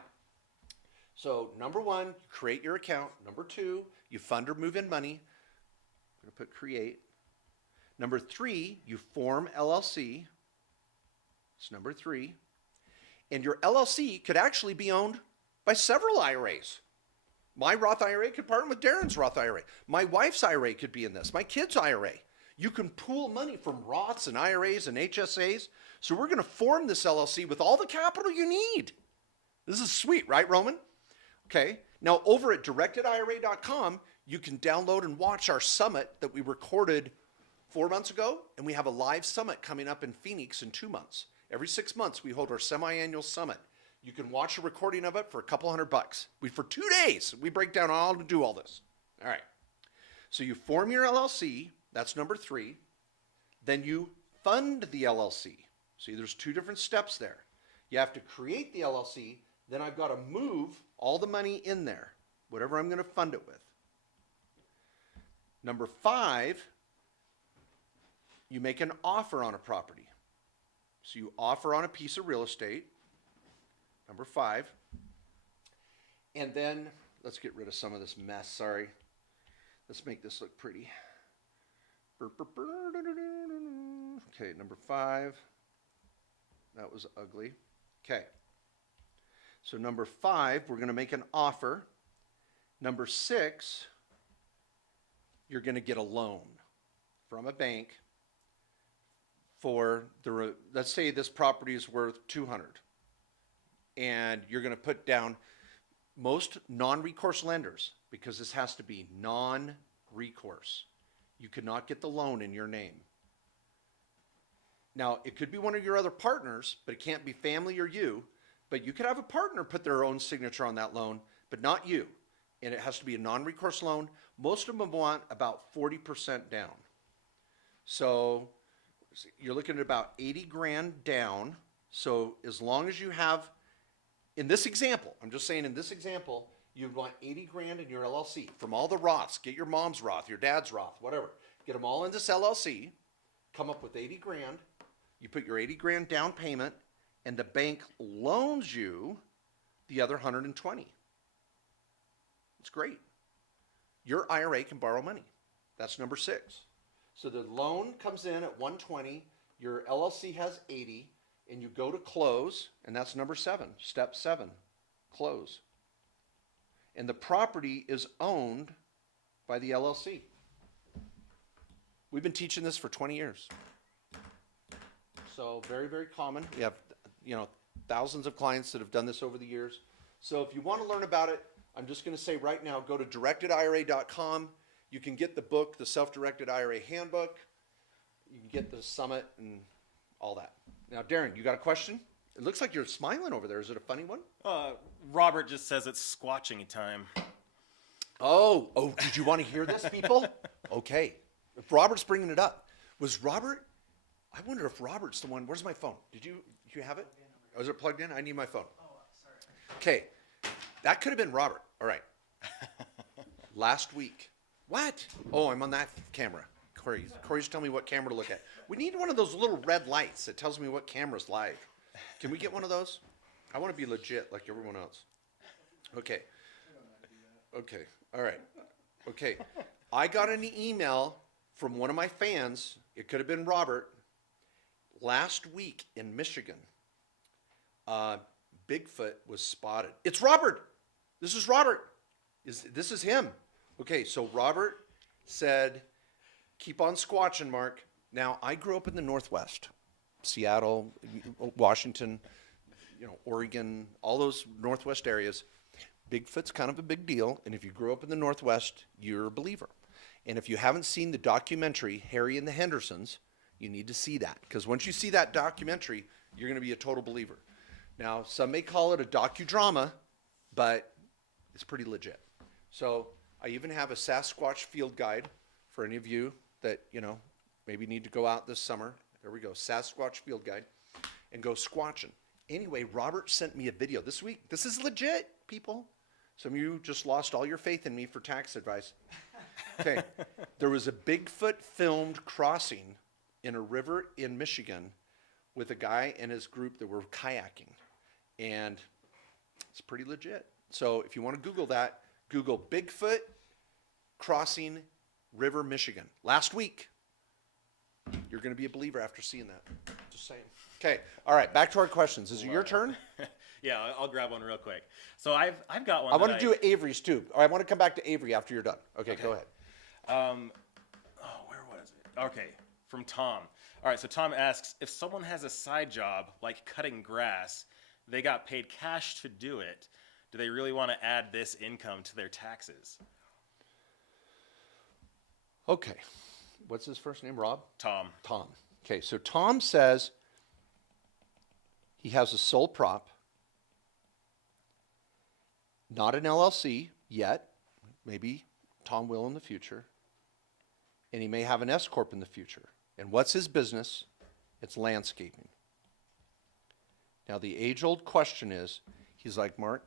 so number one, you create your account. Number two, you fund or move in money. I'm going to put create. Number three, you form LLC. That's number three. And your LLC could actually be owned by several IRAs. My Roth IRA could partner with Darren's Roth IRA. My wife's IRA could be in this. My kid's IRA. You can pool money from Roths and IRAs and HSAs. So we're going to form this LLC with all the capital you need. This is sweet, right, Roman? Okay. Now, over at directedira.com, you can download and watch our summit that we recorded 4 months ago, and we have a live summit coming up in Phoenix in 2 months. Every 6 months, we hold our semi-annual summit. You can watch a recording of it for a couple $100. For 2 days, we break down how to do all this. All right. So you form your LLC. That's number three. Then you fund the LLC. See, there's two different steps there. You have to create the LLC. Then I've got to move all the money in there, whatever I'm going to fund it with. Number five, you make an offer on a property. So you offer on a piece of real estate. Number five. And then, let's get rid of some of this mess, sorry. Let's make this look pretty. Okay, number five. That was ugly. Okay. So number five, we're going to make an offer. Number six, you're going to get a loan from a bank for the, let's say this property is worth 200. And you're going to put down most non-recourse lenders, because this has to be non-recourse. You cannot get the loan in your name. Now, it could be one of your other partners, but it can't be family or you. But you could have a partner put their own signature on that loan, but not you. And it has to be a non-recourse loan. Most of them want about 40% down. So you're looking at about 80 grand down. So as long as you have, in this example, I'm just saying in this example, you want 80 grand in your LLC from all the Roths. Get your mom's Roth, your dad's Roth, whatever. Get them all in this LLC. Come up with 80 grand. You put your 80 grand down payment, and the bank loans you the other 120. It's great. Your IRA can borrow money. That's number six. So the loan comes in at 120, your LLC has 80, and you go to close, and that's number 7, step 7, close. And the property is owned by the LLC. We've been teaching this for 20 years. So very, very common. We have, thousands of clients that have done this over the years. So if you want to learn about it, I'm just going to say right now, go to directedira.com. You can get the book, the Self-Directed IRA Handbook. You can get the summit and all that. Now, Darren, you got a question? It looks like you're smiling over there. Is it a funny one? Robert just says it's squatching time. Oh, did you want to hear this, people? Okay. If Robert's bringing it up. Was Robert? I wonder if Robert's the one. Where's my phone? Did you have it? Oh, is it plugged in? I need my phone. Oh, sorry. Okay. That could have been Robert. All right. Last week. What? Oh, I'm on that camera. Corey's telling me what camera to look at. We need one of those little red lights that tells me what camera's live. Can we get one of those? I want to be legit like everyone else. Okay. Okay. All right. Okay. I got an email from one of my fans. It could have been Robert. Last week in Michigan, Bigfoot was spotted. It's Robert. This is Robert. This is him. Okay, so Robert said, keep on squatching, Mark. Now, I grew up in the Northwest, Seattle, Washington, Oregon, all those Northwest areas. Bigfoot's kind of a big deal, and if you grew up in the Northwest, you're a believer. And if you haven't seen the documentary, Harry and the Hendersons, you need to see that, because once you see that documentary, you're going to be a total believer. Now, some may call it a docudrama, but it's pretty legit. So I even have a Sasquatch field guide for any of you that, maybe need to go out this summer. There we go, Sasquatch field guide, and go squatching. Anyway, Robert sent me a video this week. This is legit, people. Some of you just lost all your faith in me for tax advice. Okay, there was a Bigfoot filmed crossing in a river in Michigan with a guy and his group that were kayaking. And it's pretty legit. So if you want to Google that, Google Bigfoot crossing river, Michigan. Last week. You're going to be a believer after seeing that. Just saying. Okay. All right. Back to our questions. Is it your turn? Yeah, I'll grab one real quick. So I've got one. I want to do Avery's too. I want to come back to Avery after you're done. Okay. Go ahead. Where was it? Okay, from Tom. All right, so Tom asks, if someone has a side job like cutting grass, they got paid cash to do it, do they really want to add this income to their taxes? Okay. What's his first name? Rob? Tom. Tom. Okay. So Tom says he has a sole prop, not an LLC yet. Maybe Tom will in the future. And he may have an S Corp in the future. And what's his business? It's landscaping. Now, the age-old question is, he's like, Mark,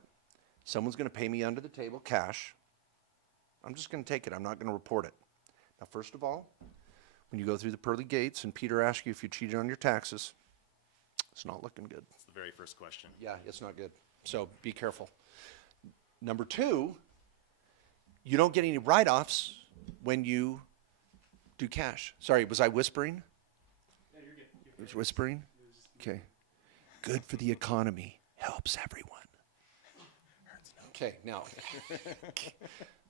someone's going to pay me under the table cash. I'm just going to take it. I'm not going to report it. Now, first of all, when you go through the pearly gates and Peter asks you if you cheated on your taxes, it's not looking good. That's the very first question. Yeah, it's not good. So be careful. Number 2, you don't get any write-offs when you do cash. Sorry, was I whispering? Yeah, you're good. I was whispering? Okay. Good for the economy. Helps everyone. Okay, now.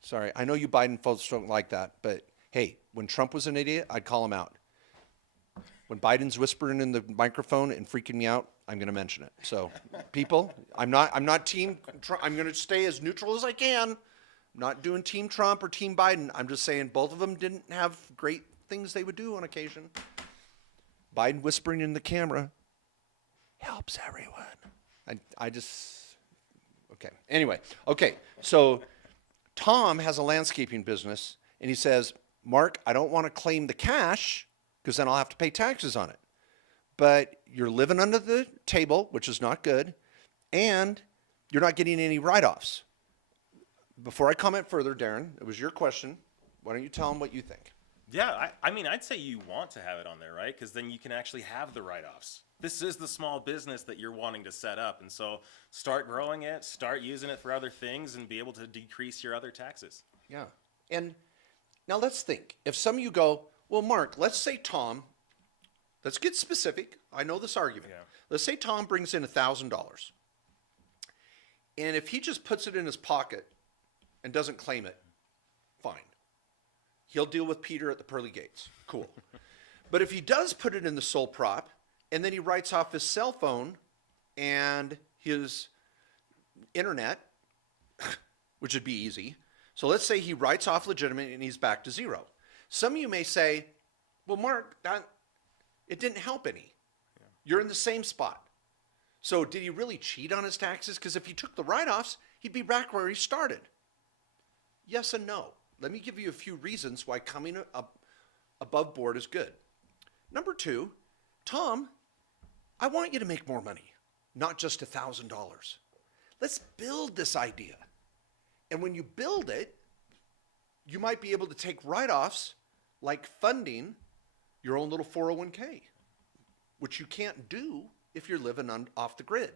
Sorry, I know you Biden folks don't like that, but hey, when Trump was an idiot, I'd call him out. When Biden's whispering in the microphone and freaking me out, I'm going to mention it. So, people, I'm not team Trump. I'm going to stay as neutral as I can. I'm not doing team Trump or team Biden. I'm just saying both of them didn't have great things they would do on occasion. Biden whispering in the camera helps everyone. I just, okay. Anyway, okay. So Tom has a landscaping business, and he says, Mark, I don't want to claim the cash because then I'll have to pay taxes on it. But you're living under the table, which is not good, and you're not getting any write-offs. Before I comment further, Darren, it was your question. Why don't you tell them what you think? Yeah, I mean, I'd say you want to have it on there, right? Because then you can actually have the write-offs. This is the small business that you're wanting to set up. And so start growing it, start using it for other things, and be able to decrease your other taxes. Yeah. And now let's think. If some of you go, Well, Mark, let's say Tom, let's get specific. I know this argument. Yeah. Let's say Tom brings in $1,000. And if he just puts it in his pocket and doesn't claim it, fine. He'll deal with Peter at the pearly gates. Cool. But if he does put it in the sole prop and then he writes off his cell phone and his internet, which would be easy. So let's say he writes off legitimate and he's back to zero. Some of you may say, well, Mark, it didn't help any. Yeah. You're in the same spot. So did he really cheat on his taxes? Because if he took the write-offs, he'd be back where he started. Yes and no. Let me give you a few reasons why coming up above board is good. Number two, Tom, I want you to make more money, not just $1,000. Let's build this idea. And when you build it, you might be able to take write-offs like funding your own little 401k, which you can't do if you're living off the grid.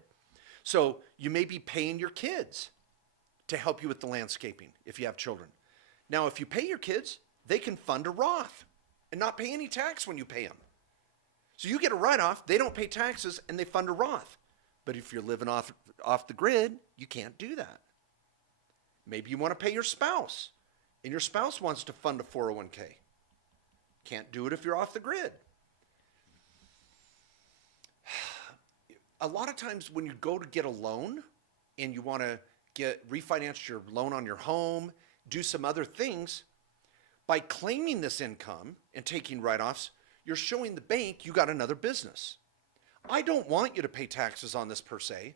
So you may be paying your kids to help you with the landscaping if you have children. Now, if you pay your kids, they can fund a Roth and not pay any tax when you pay them. So you get a write-off, they don't pay taxes, and they fund a Roth. But if you're living off the grid, you can't do that. Maybe you want to pay your spouse, and your spouse wants to fund a 401k. Can't do it if you're off the grid. A lot of times when you go to get a loan and you want to refinance your loan on your home, do some other things, by claiming this income and taking write-offs, you're showing the bank you got another business. I don't want you to pay taxes on this per se,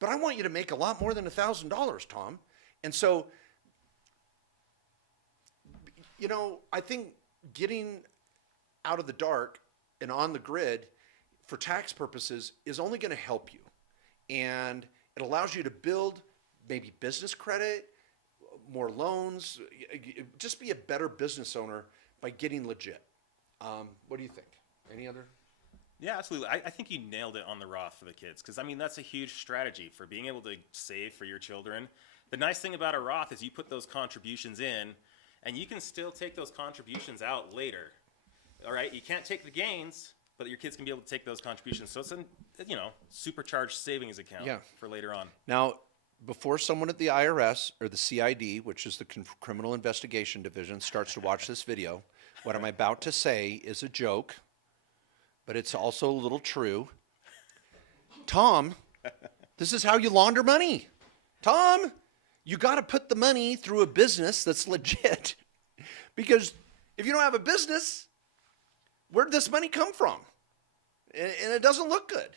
but I want you to make a lot more than $1,000, Tom. And so, you know, I think getting out of the dark and on the grid for tax purposes is only going to help you. And it allows you to build maybe business credit, more loans, just be a better business owner by getting legit. What do you think? Any other? Yeah, absolutely. I think you nailed it on the Roth for the kids, because I mean that's a huge strategy for being able to save for your children. The nice thing about a Roth is you put those contributions in, and you can still take those contributions out later. All right, you can't take the gains, but your kids can be able to take those contributions. So it's a supercharged savings account for later on. Now, before someone at the IRS or the CID, which is the Criminal Investigation Division, starts to watch this video, what I'm about to say is a joke, but it's also a little true. Tom, this is how you launder money. Tom, you got to put the money through a business that's legit. Because if you don't have a business, where'd this money come from? And it doesn't look good.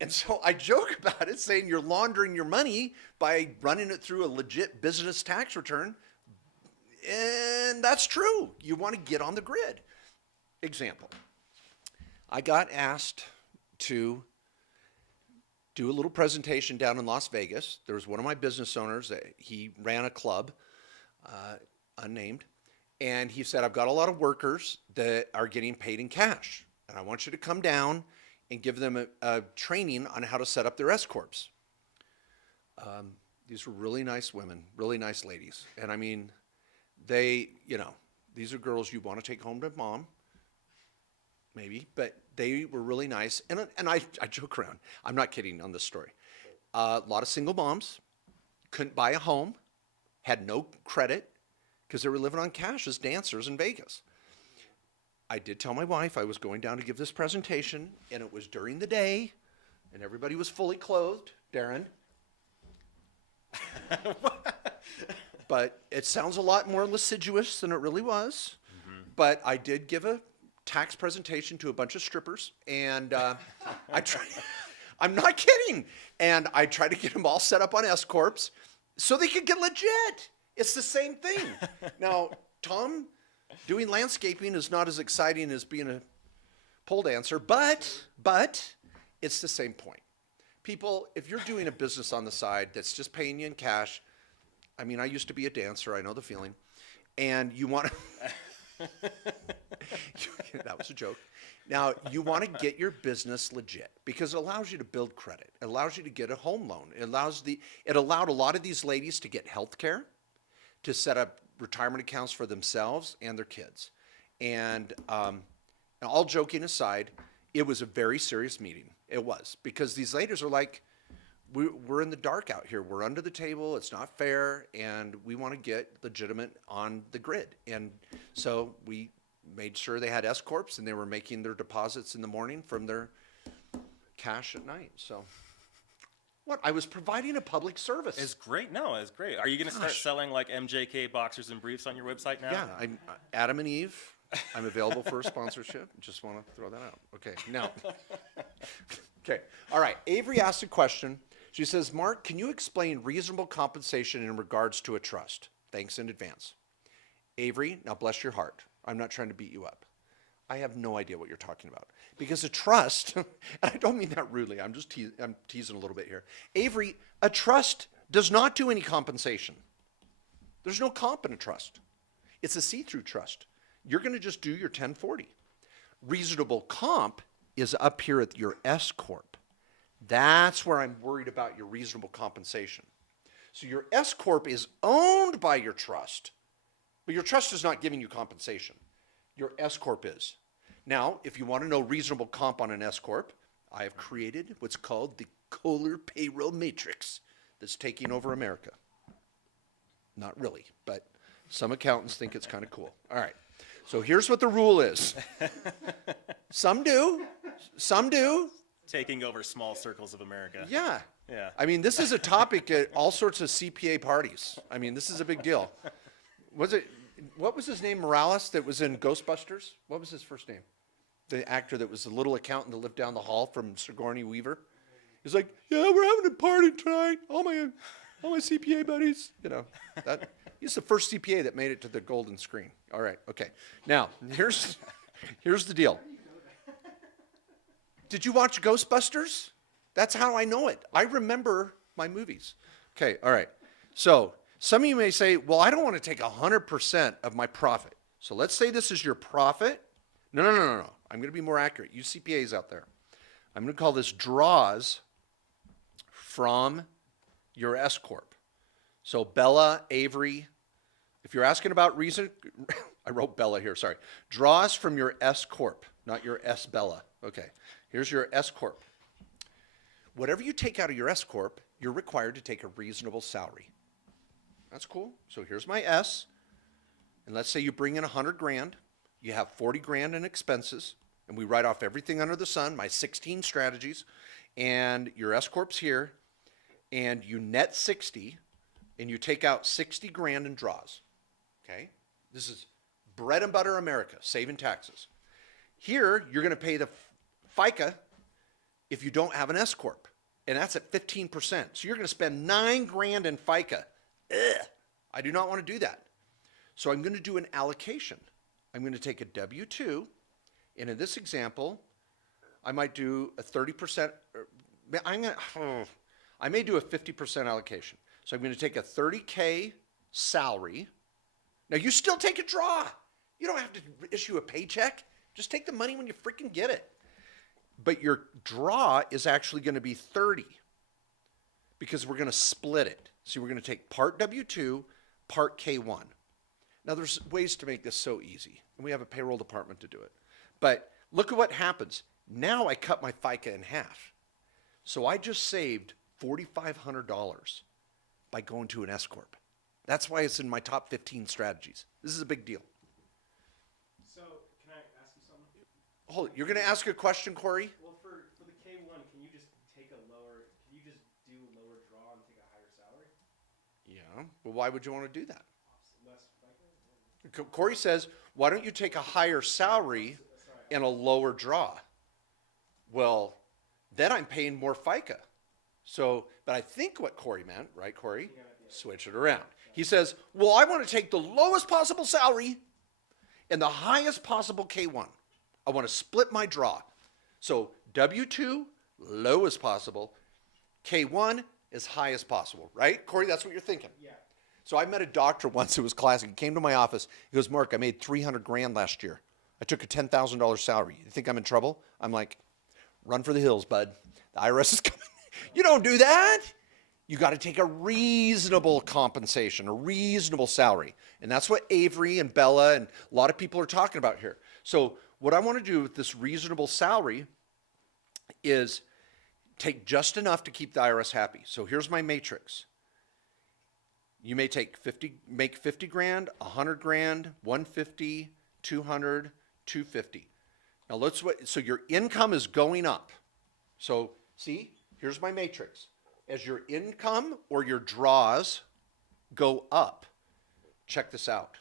And so I joke about it, saying you're laundering your money by running it through a legit business tax return. And that's true. You want to get on the grid. Example. I got asked to do a little presentation down in Las Vegas. There was one of my business owners. He ran a club, unnamed. And he said, I've got a lot of workers that are getting paid in cash. And I want you to come down and give them a training on how to set up their S Corps. These were really nice women, really nice ladies. And I mean, these are girls you want to take home to mom, maybe, but they were really nice. And I joke around. I'm not kidding on this story. A lot of single moms, couldn't buy a home, had no credit because they were living on cash as dancers in Vegas. I did tell my wife I was going down to give this presentation, and it was during the day, and everybody was fully clothed. Darren. But it sounds a lot more lascivious than it really was. Mm-hmm. But I did give a tax presentation to a bunch of strippers, and I'm not kidding. And I tried to get them all set up on S Corps so they could get legit. It's the same thing. Now, Tom, doing landscaping is not as exciting as being a pole dancer, but it's the same point. People, if you're doing a business on the side that's just paying you in cash, I mean, I used to be a dancer, I know the feeling, and you want to, that was a joke. Now, you want to get your business legit because it allows you to build credit. It allows you to get a home loan. It allowed a lot of these ladies to get health care, to set up retirement accounts for themselves and their kids. And all joking aside, it was a very serious meeting. It was, because these ladies are like, we're in the dark out here. We're under the table. It's not fair. And we want to get legitimate on the grid. And so we made sure they had S Corps and they were making their deposits in the morning from their cash at night. So what? I was providing a public service. It's great. No, it's great. Are you going to start Gosh. selling like MJK boxers and briefs on your website now? Yeah, I'm Adam and Eve. I'm available for a sponsorship. Just want to throw that out. Okay, now. Okay, all right. Avery asked a question. She says, Mark, can you explain reasonable compensation in regards to a trust? Thanks in advance. Avery, now bless your heart. I'm not trying to beat you up. I have no idea what you're talking about. Because a trust, and I don't mean that rudely, I'm teasing a little bit here. Avery, a trust does not do any compensation. There's no comp in a trust. It's a see-through trust. You're going to just do your 1040. Reasonable comp is up here at your S Corp. That's where I'm worried about your reasonable compensation. So your S Corp is owned by your trust, but your trust is not giving you compensation. Your S Corp is. Now, if you want to know reasonable comp on an S Corp, I have created what's called the Kohler Payroll Matrix that's taking over America. Not really, but some accountants think it's kind of cool. All right. So here's what the rule is. Some do. Some do. Taking over small circles of America. Yeah. Yeah. I mean, this is a topic at all sorts of CPA parties. I mean, this is a big deal. What was his name, Morales, that was in Ghostbusters? What was his first name? The actor that was the little accountant that lived down the hall from Sigourney Weaver. He's like, yeah, we're having a party tonight. All my CPA buddies. You know, he's the first CPA that made it to the golden screen. All right, okay. Now, here's the deal. Did you watch Ghostbusters? That's how I know it. I remember my movies. Okay, all right. So some of you may say, well, I don't want to take 100% of my profit. So let's say this is your profit. No. I'm going to be more accurate. You CPAs out there. I'm going to call this draws from your S Corp. So Bella, Avery, if you're asking about reason, I wrote Bella here, sorry. Draws from your S Corp, not your S Bella. Okay, here's your S Corp. Whatever you take out of your S Corp, you're required to take a reasonable salary. That's cool. So here's my S, and let's say you bring in 100 grand, you have 40 grand in expenses, and we write off everything under the sun, my 16 strategies, and your S Corp's here, and you net 60, and you take out 60 grand in draws. Okay? This is bread and butter America, saving taxes. Here, you're going to pay the FICA if you don't have an S Corp, and that's at 15%. So you're going to spend 9 grand in FICA. Ugh, I do not want to do that. So I'm going to do an allocation. I'm going to take a W-2, and in this example, I might do a 30%, I may do a 50% allocation. So I'm going to take a 30K salary. Now, you still take a draw. You don't have to issue a paycheck. Just take the money when you freaking get it. But your draw is actually going to be 30 because we're going to split it. So we're going to take part W-2, part K-1. Now, there's ways to make this so easy, and we have a payroll department to do it. But look at what happens. Now I cut my FICA in half. So I just saved $4,500 by going to an S Corp. That's why it's in my top 15 strategies. This is a big deal. So, can I ask you something? Hold it. You're going to ask a question, Corey? Well, for the K1, can you just do lower draw and take a higher salary? Yeah. Well, why would you want to do that? Less FICA? Corey says, why don't you take a higher salary and a lower draw? Well, then I'm paying more FICA. So, but I think what Corey meant, right, Corey? Switch it around. He says, well, I want to take the lowest possible salary and the highest possible K1. I want to split my draw. So W-2, low as possible. K1, as high as possible, right? Corey, that's what you're thinking. Yeah. So I met a doctor once who was classic. He came to my office. He goes, Mark, I made 300 grand last year. I took a $10,000 salary. You think I'm in trouble? I'm like, run for the hills, bud. The IRS is coming. You don't do that. You got to take a reasonable compensation, a reasonable salary. And that's what Avery and Bella and a lot of people are talking about here. So what I want to do with this reasonable salary is take just enough to keep the IRS happy. So here's my matrix. You may make 50 grand, 100 grand, 150, 200, 250. Now so your income is going up. So see, here's my matrix. As your income or your draws go up, check this out.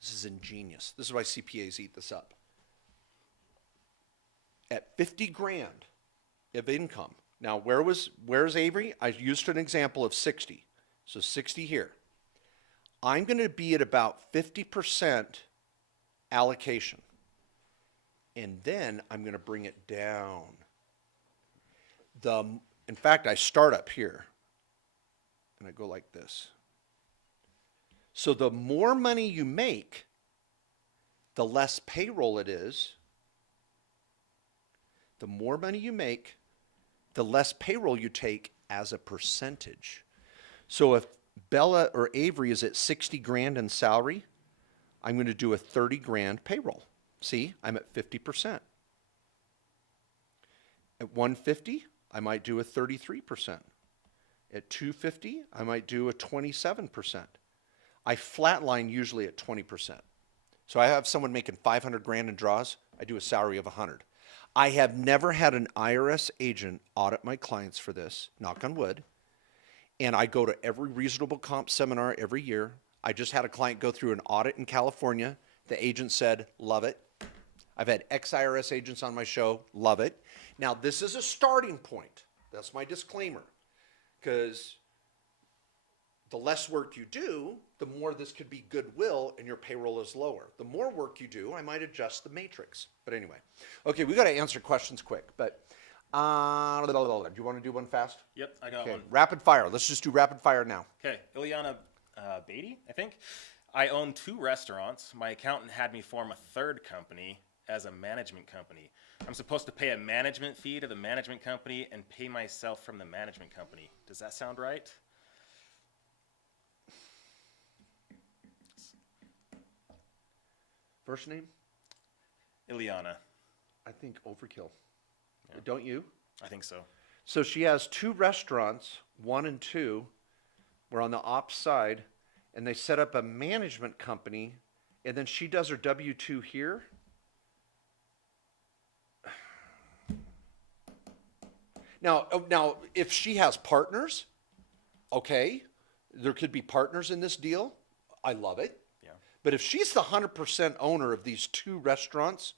This is ingenious. This is why CPAs eat this up. At 50 grand of income. Now, where's Avery? I used an example of 60. So 60 here. I'm going to be at about 50% allocation. And then I'm going to bring it down. In fact, I start up here. And I go like this. So the more money you make, the less payroll it is. The more money you make, the less payroll you take as a percentage. So if Bella or Avery is at 60 grand in salary, I'm going to do a 30 grand payroll. See, I'm at 50%. At 150, I might do a 33%. At 250, I might do a 27%. I flatline usually at 20%. So I have someone making 500 grand in draws, I do a salary of 100. I have never had an IRS agent audit my clients for this, knock on wood. And I go to every reasonable comp seminar every year. I just had a client go through an audit in California. The agent said, love it. I've had ex-IRS agents on my show, love it. Now, this is a starting point. That's my disclaimer. Because the less work you do, the more this could be goodwill and your payroll is lower. The more work you do, I might adjust the matrix. But anyway, okay, we got to answer questions quick. But do you want to do one fast? Yep, I got Okay, one. rapid fire. Let's just do rapid fire now. Okay, Ilyana Beatty, I think. I own 2 restaurants. My accountant had me form a third company as a management company. I'm supposed to pay a management fee to the management company and pay myself from the management company. Does that sound right? First name? Ilyana. I think overkill. Yeah. Don't you? I think so. So she has 2 restaurants, 1 and 2. We're on the ops side, and they set up a management company, and then she does her W-2 here. Now, if she has partners, okay, there could be partners in this deal. I love it. Yeah. But if she's the 100% owner of these 2 restaurants,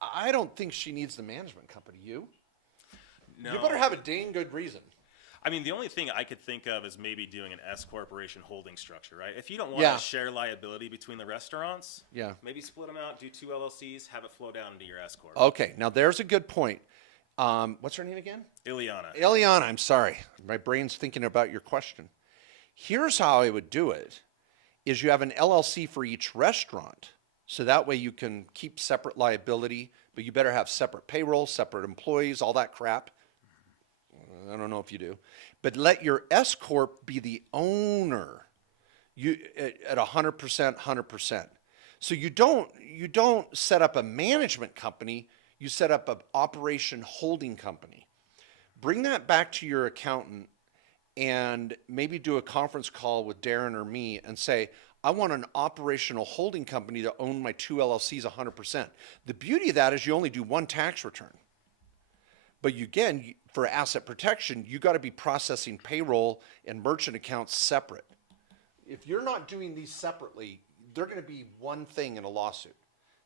I don't think she needs the management company. You? No. You better have a dang good reason. I mean, the only thing I could think of is maybe doing an S corporation holding structure, right? If you don't want Yeah. to share liability between the restaurants, Yeah. maybe split them out, do 2 LLCs, have it flow down into your S corp. Okay, now there's a good point. What's her name again? Ilyana. Eliana, I'm sorry. My brain's thinking about your question. Here's how I would do it, is you have an LLC for each restaurant. So that way you can keep separate liability, but you better have separate payroll, separate employees, all that crap. I don't know if you do. But let your S Corp be the owner at 100%, 100%. So you don't set up a management company, you set up an operation holding company. Bring that back to your accountant and maybe do a conference call with Darren or me and say, I want an operational holding company to own my 2 LLCs 100%. The beauty of that is you only do 1 tax return. But again, for asset protection, you got to be processing payroll and merchant accounts separate. If you're not doing these separately, they're going to be one thing in a lawsuit.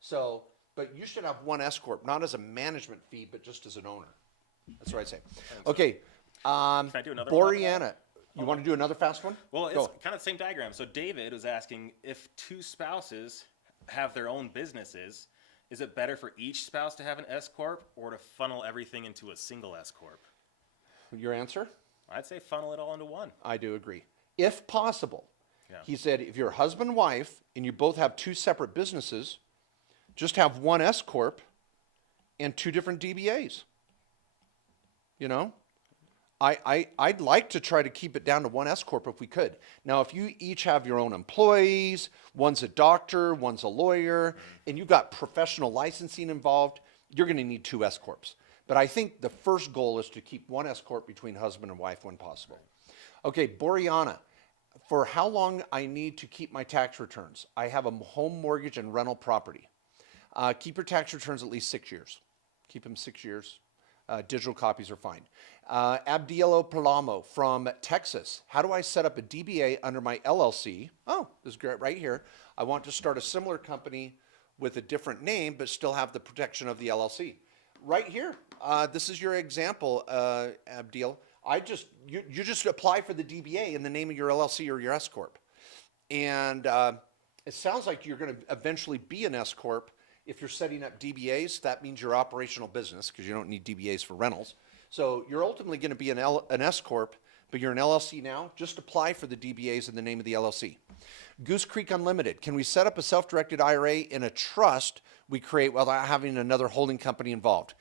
So, but you should have 1 S Corp, not as a management fee, but just as an owner. That's what I'd say. Okay. Can I do another one? Boriana, you want to do another fast one? Well, it's Go. kind of the same diagram. So David was asking if 2 spouses have their own businesses, is it better for each spouse to have an S corp or to funnel everything into a single S corp? Your answer? I'd say funnel it all into one. I do agree. If possible. Yeah. He said if you're husband and wife and you both have 2 separate businesses, just have 1 S corp and 2 different DBAs. You know? I'd like to try to keep it down to one S Corp if we could. Now, if you each have your own employees, one's a doctor, one's a lawyer, and you've got professional licensing involved, you're going to need two S Corps. But I think the first goal is to keep one S Corp between husband and wife when possible. Okay, Boreana, for how long I need to keep my tax returns? I have a home mortgage and rental property. Keep your tax returns at least 6 years. Keep them 6 years. Digital copies are fine. Abdielo Palamo from Texas. How do I set up a DBA under my LLC? Oh, this is great right here. I want to start a similar company with a different name, but still have the protection of the LLC. Right here. This is your example, Abdiel. You just apply for the DBA in the name of your LLC or your S Corp. And it sounds like you're going to eventually be an S Corp. If you're setting up DBAs, that means you're operational business because you don't need DBAs for rentals. So you're ultimately going to be an S Corp, but you're an LLC now. Just apply for the DBAs in the name of the LLC. Goose Creek Unlimited. Can we set up a self-directed IRA in a trust we create without having another holding company involved?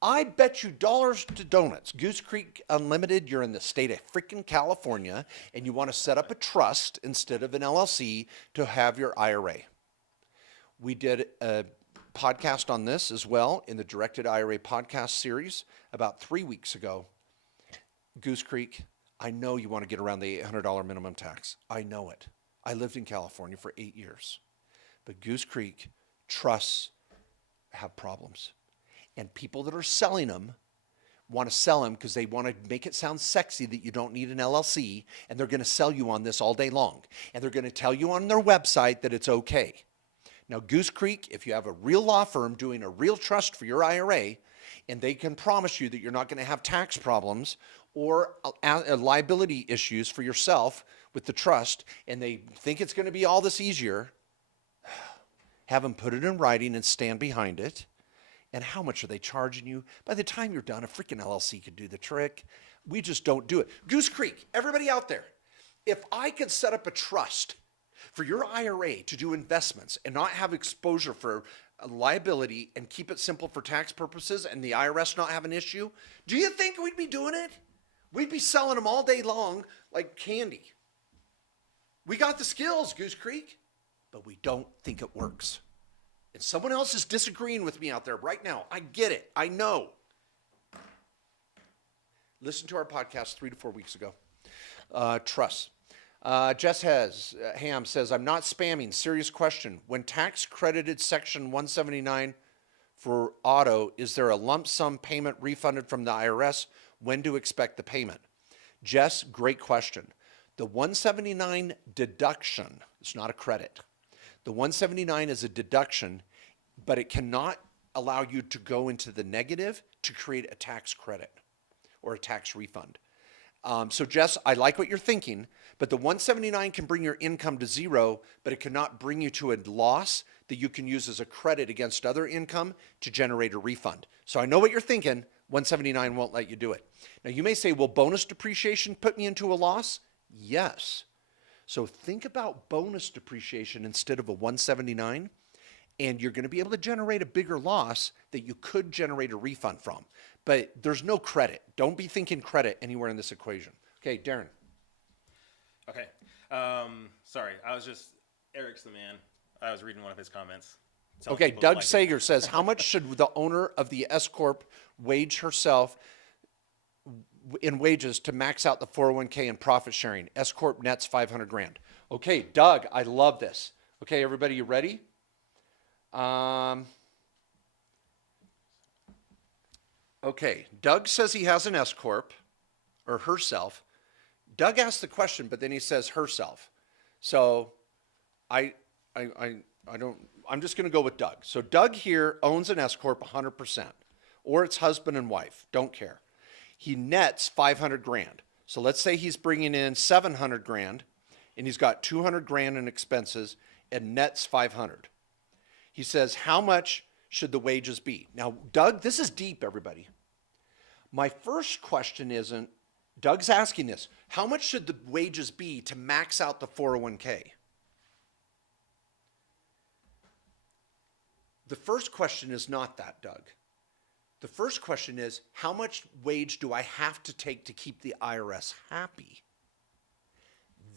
I bet you dollars to donuts. Goose Creek Unlimited, you're in the state of freaking California, and you want to set up a trust instead of an LLC to have your IRA. We did a podcast on this as well in the Directed IRA podcast series about 3 weeks ago. Goose Creek, I know you want to get around the $800 minimum tax. I know it. I lived in California for 8 years. But Goose Creek trusts have problems. And people that are selling them want to sell them because they want to make it sound sexy that you don't need an LLC, and they're going to sell you on this all day long. And they're going to tell you on their website that it's okay. Now, Goose Creek, if you have a real law firm doing a real trust for your IRA, and they can promise you that you're not going to have tax problems or liability issues for yourself with the trust, and they think it's going to be all this easier, have them put it in writing and stand behind it. And how much are they charging you? By the time you're done, a freaking LLC could do the trick. We just don't do it. Goose Creek, everybody out there, if I could set up a trust for your IRA to do investments and not have exposure for liability and keep it simple for tax purposes and the IRS not have an issue, do you think we'd be doing it? We'd be selling them all day long like candy. We got the skills, Goose Creek, but we don't think it works. And someone else is disagreeing with me out there right now. I get it. I know. Listen to our podcast 3 to 4 weeks ago. Trust. Jess Ham says, I'm not spamming. Serious question. When tax credited Section 179 for auto, is there a lump sum payment refunded from the IRS? When to expect the payment? Jess, great question. The 179 deduction is not a credit. The 179 is a deduction, but it cannot allow you to go into the negative to create a tax credit or a tax refund. So Jess, I like what you're thinking, but the 179 can bring your income to zero, but it cannot bring you to a loss that you can use as a credit against other income to generate a refund. So I know what you're thinking. 179 won't let you do it. Now you may say, will bonus depreciation put me into a loss? Yes. So think about bonus depreciation instead of a 179, and you're going to be able to generate a bigger loss that you could generate a refund from. But there's no credit. Don't be thinking credit anywhere in this equation. Okay, Darren. Okay. Sorry, Eric's the man. I was reading one of his comments. Okay, Doug Sager says, how much should the owner of the S Corp wage herself in wages to max out the 401k and profit sharing? S Corp nets 500 grand. Okay, Doug, I love this. Okay, everybody, you ready? Okay, Doug says he has an S Corp or herself. Doug asked the question, but then he says herself. So I'm just going to go with Doug. So Doug here owns an S Corp 100%, or it's husband and wife, don't care. He nets 500 grand. So let's say he's bringing in 700 grand and he's got 200 grand in expenses and nets 500. He says, how much should the wages be? Now, Doug, this is deep, everybody. My first question isn't, Doug's asking this, how much should the wages be to max out the 401k? The first question is not that, Doug. The first question is, how much wage do I have to take to keep the IRS happy?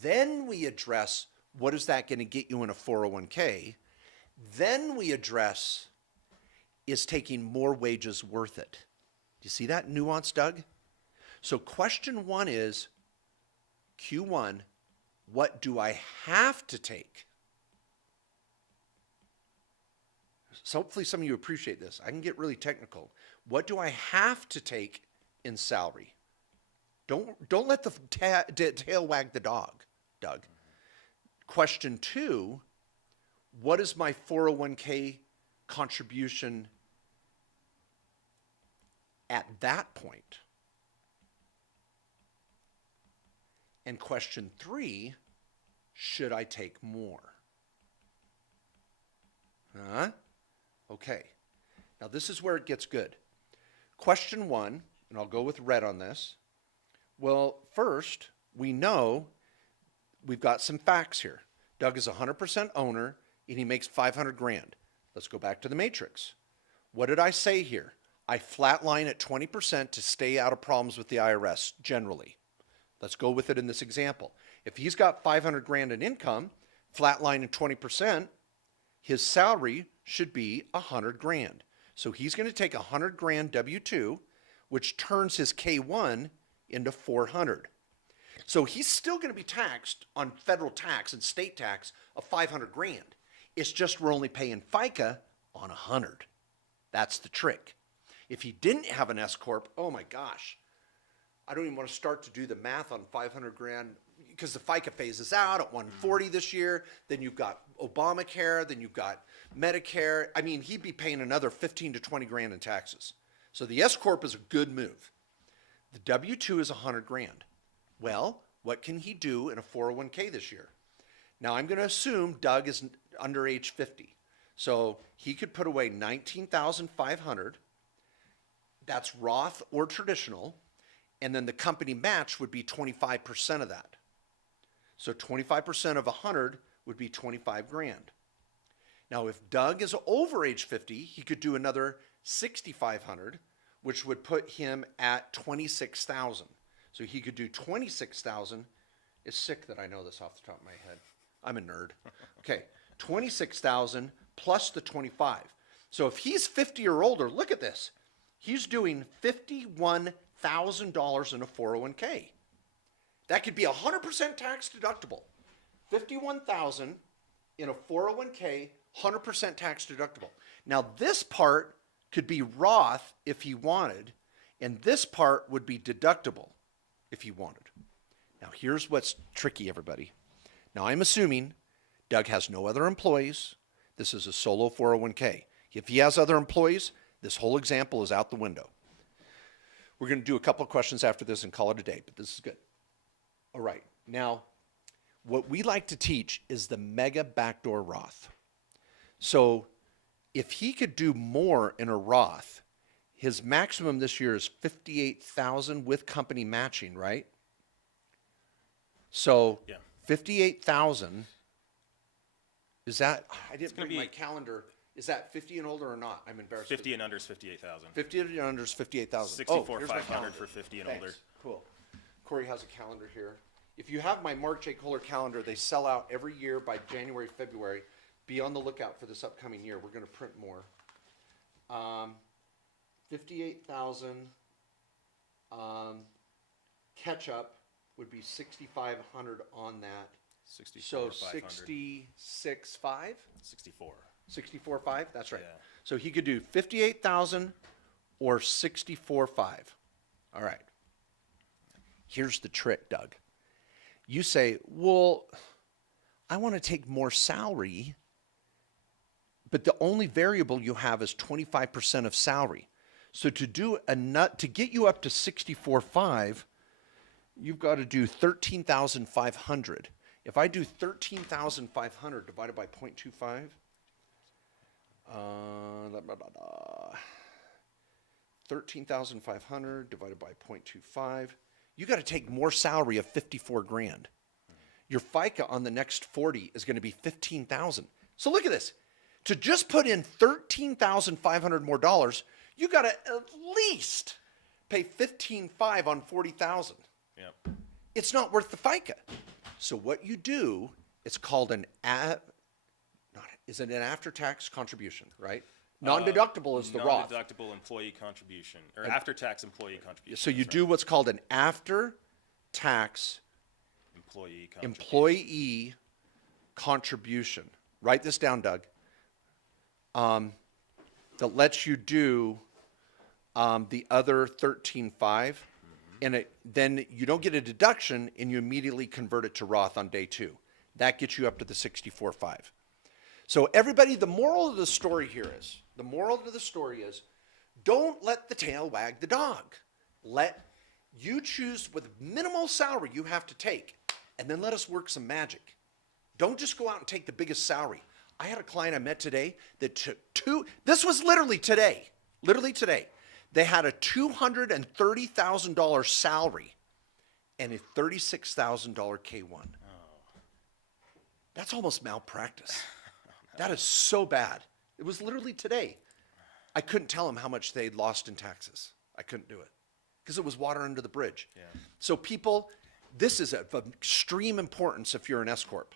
Then we address, what is that going to get you in a 401k? Then we address, is taking more wages worth it? Do you see that nuance, Doug? So question one is, Q1, what do I have to take? So hopefully some of you appreciate this. I can get really technical. What do I have to take in salary? Don't let the tail wag the dog, Doug. Question two, what is my 401k contribution at that point? And question three, should I take more? Huh? Okay. Now this is where it gets good. Question one, and I'll go with red on this. Well, first, we know we've got some facts here. Doug is 100% owner and he makes 500 grand. Let's go back to the matrix. What did I say here? I flatline at 20% to stay out of problems with the IRS generally. Let's go with it in this example. If he's got 500 grand in income, flatline at 20%, his salary should be 100 grand. So he's going to take 100 grand W-2, which turns his K-1 into 400. So he's still going to be taxed on federal tax and state tax of 500 grand. It's just we're only paying FICA on 100. That's the trick. If he didn't have an S Corp, oh my gosh, I don't even want to start to do the math on 500 grand because the FICA phases out at 140 this year. Then you've got Obamacare, then you've got Medicare. I mean, he'd be paying another 15 to 20 grand in taxes. So the S Corp is a good move. The W-2 is 100 grand. Well, what can he do in a 401k this year? Now I'm going to assume Doug is under age 50. So he could put away $19,500. That's Roth or traditional. And then the company match would be 25% of that. So 25% of 100 would be 25 grand. Now, if Doug is over age 50, he could do another 6,500, which would put him at 26,000. So he could do 26,000. It's sick that I know this off the top of my head. I'm a nerd. Okay, 26,000 plus the 25. So if he's 50 or older, look at this. He's doing $51,000 in a 401k. That could be 100% tax deductible. 51,000 in a 401k, 100% tax deductible. Now this part could be Roth if he wanted, and this part would be deductible if he wanted. Now here's what's tricky, everybody. Now I'm assuming Doug has no other employees. This is a solo 401k. If he has other employees, this whole example is out the window. We're going to do a couple of questions after this and call it a day, but this is good. All right. Now, what we like to teach is the mega backdoor Roth. So if he could do more in a Roth, his maximum this year is $58,000 with company matching, right? So Yeah. 58,000, is that, I didn't gonna bring my be- calendar. Is that 50 and older or not? I'm embarrassed. 50 and under is 58,000. 50 and under is 58,000. 64,500 for 50 and older. Cool. Corey has a calendar here. If you have my Mark J. Kohler calendar, they sell out every year by January, February. Be on the lookout for this upcoming year. We're going to print more. 58,000. Catch up would be 6,500 on that. 64, So 500. 66.5? 64. 64.5? That's right. Yeah. So he could do 58,000 or 64.5. All right. Here's the trick, Doug. You say, well, I want to take more salary, but the only variable you have is 25% of salary. So to do to get you up to 64.5, you've got to do 13,500. If I do 13,500 divided by 0.25, 13,500 divided by 0.25, you got to take more salary of 54 grand. Your FICA on the next 40 is going to be 15,000. So look at this. To just put in 13,500 more dollars, you got to at least pay $15,500 on $40,000. Yep. It's not worth the FICA. So what you do, it's called is it an after-tax contribution, right? Non-deductible is the Roth. Non-deductible employee contribution, or after-tax employee contribution. So you that's do what's called an after-tax right. Employee contribution. employee contribution. Write this down, Doug. That lets you do the other 13.5, and then you don't get a deduction, and you immediately convert it to Roth on day 2. That gets you up to the 64.5. So everybody, the moral of the story here is, don't let the tail wag the dog. Let you choose with minimal salary you have to take, and then let us work some magic. Don't just go out and take the biggest salary. I had a client I met today that took this was literally today. They had a $230,000 salary and a $36,000 K1. Oh. That's almost malpractice. That is so bad. It was literally today. I couldn't tell them how much they'd lost in taxes. I couldn't do it because it was water under the bridge. Yeah. So people, this is of extreme importance if you're an S Corp.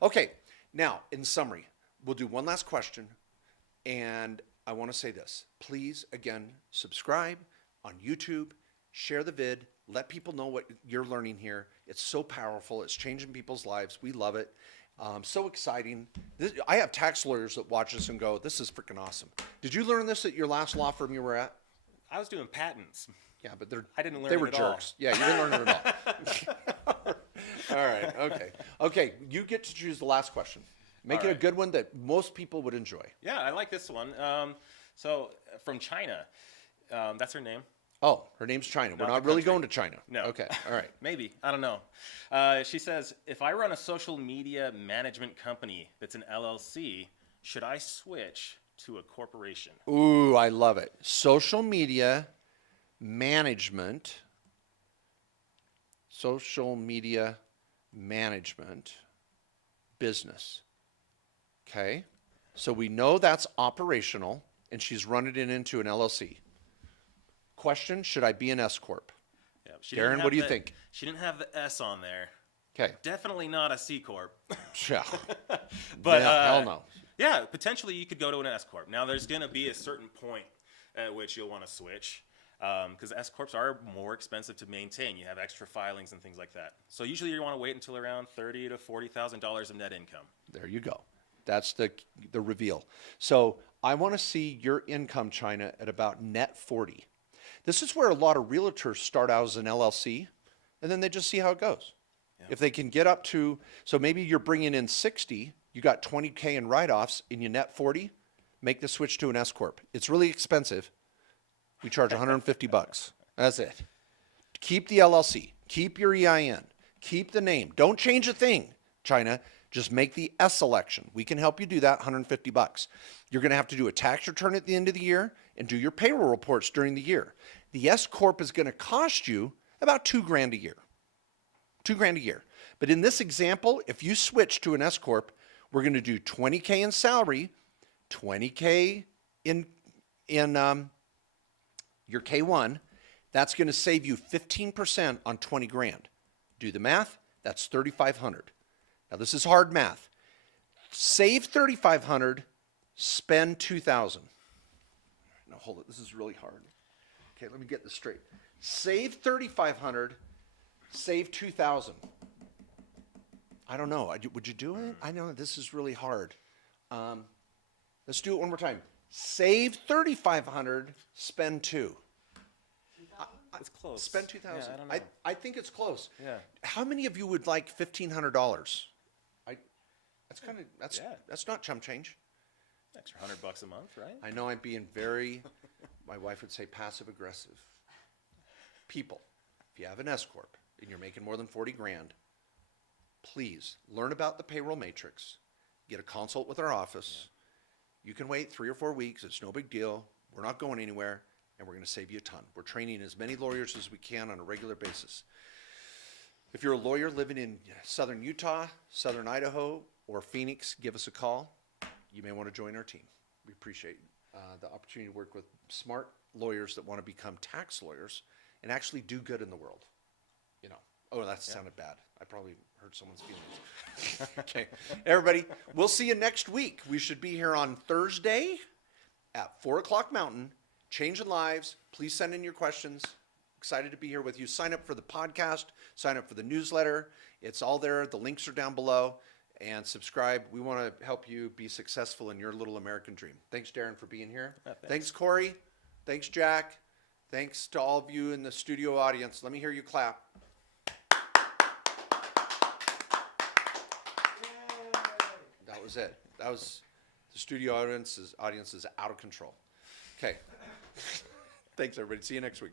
Okay, now in summary, we'll do one last question, and I want to say this. Please, again, subscribe on YouTube, share the vid, let people know what you're learning here. It's so powerful. It's changing people's lives. We love it. So exciting. I have tax lawyers that watch this and go, this is freaking awesome. Did you learn this at your last law firm you were at? I was doing patents. Yeah, but I didn't learn they it were at jerks. all. Yeah, you didn't learn it at all. All right, okay. Okay, you get to choose the last question. Make it a good one that most people would enjoy. Yeah, I like this one. So from China, that's her name. Oh, her name's China. We're not really going to China. No. Okay, all right. Maybe. I don't know. She says, if I run a social media management company that's an LLC, should I switch to a corporation? Ooh, I love it. Social media management business. Okay, so we know that's operational, and she's running it into an LLC. Question, should I be an S Corp? Yeah, she Darren, didn't what do you have think? She didn't have the S on there. Okay. Definitely not a C Corp. Yeah. But hell no. Yeah, potentially you could go to an S Corp. Now there's going to be a certain point at which you'll want to switch, because S Corps are more expensive to maintain. You have extra filings and things like that. So usually you want to wait until around $30,000 to $40,000 of net income. There you go. That's the reveal. So I want to see your income, China, at about net 40. This is where a lot of realtors start out as an LLC, and then they just see how it goes. Yeah. If they can get up to, so maybe you're bringing in 60, you got 20K in write-offs, and you net 40, make the switch to an S Corp. It's really expensive. We charge $150. That's it. Keep the LLC. Keep your EIN. Keep the name. Don't change a thing, China. Just make the S selection. We can help you do that, $150. You're going to have to do a tax return at the end of the year and do your payroll reports during the year. The S Corp is going to cost you about $2,000 a year. $2,000 a year. But in this example, if you switch to an S Corp, we're going to do 20K in salary, 20K in your K1. That's going to save you 15% on 20 grand. Do the math. That's 3,500. Now this is hard math. Save 3,500, spend 2,000. No, hold it. This is really hard. Okay, let me get this straight. Save 3,500, save 2,000. I don't know. Would you do it? I know this is really hard. Let's do it one more time. Save 3,500, spend 2. It's close. Spend 2,000. Yeah, I don't know. I think it's close. Yeah. How many of you would like $1,500? That's not chump change. Extra $100 a month, right? I know I'm being very, my wife would say passive aggressive. People, if you have an S Corp and you're making more than 40 grand, please learn about the payroll matrix. Get a consult with our office. Yeah. You can wait 3 or 4 weeks. It's no big deal. We're not going anywhere, and we're going to save you a ton. We're training as many lawyers as we can on a regular basis. If you're a lawyer living in southern Utah, southern Idaho, or Phoenix, give us a call. You may want to join our team. We appreciate the opportunity to work with smart lawyers that want to become tax lawyers and actually do good in the world. You know, oh, that sounded bad. I probably hurt someone's feelings. Okay, everybody, we'll see you next week. We should be here on Thursday at 4:00 Mountain. Changing lives. Please send in your questions. Excited to be here with you. Sign up for the podcast. Sign up for the newsletter. It's all there. The links are down below. And subscribe. We want to help you be successful in your little American dream. Thanks, Darren, for being here. Thanks, Corey. Thanks, Jack. Thanks to all of you in the studio audience. Let me hear you clap. That was it. That was the studio audience is out of control. Okay. Thanks, everybody. See you next week.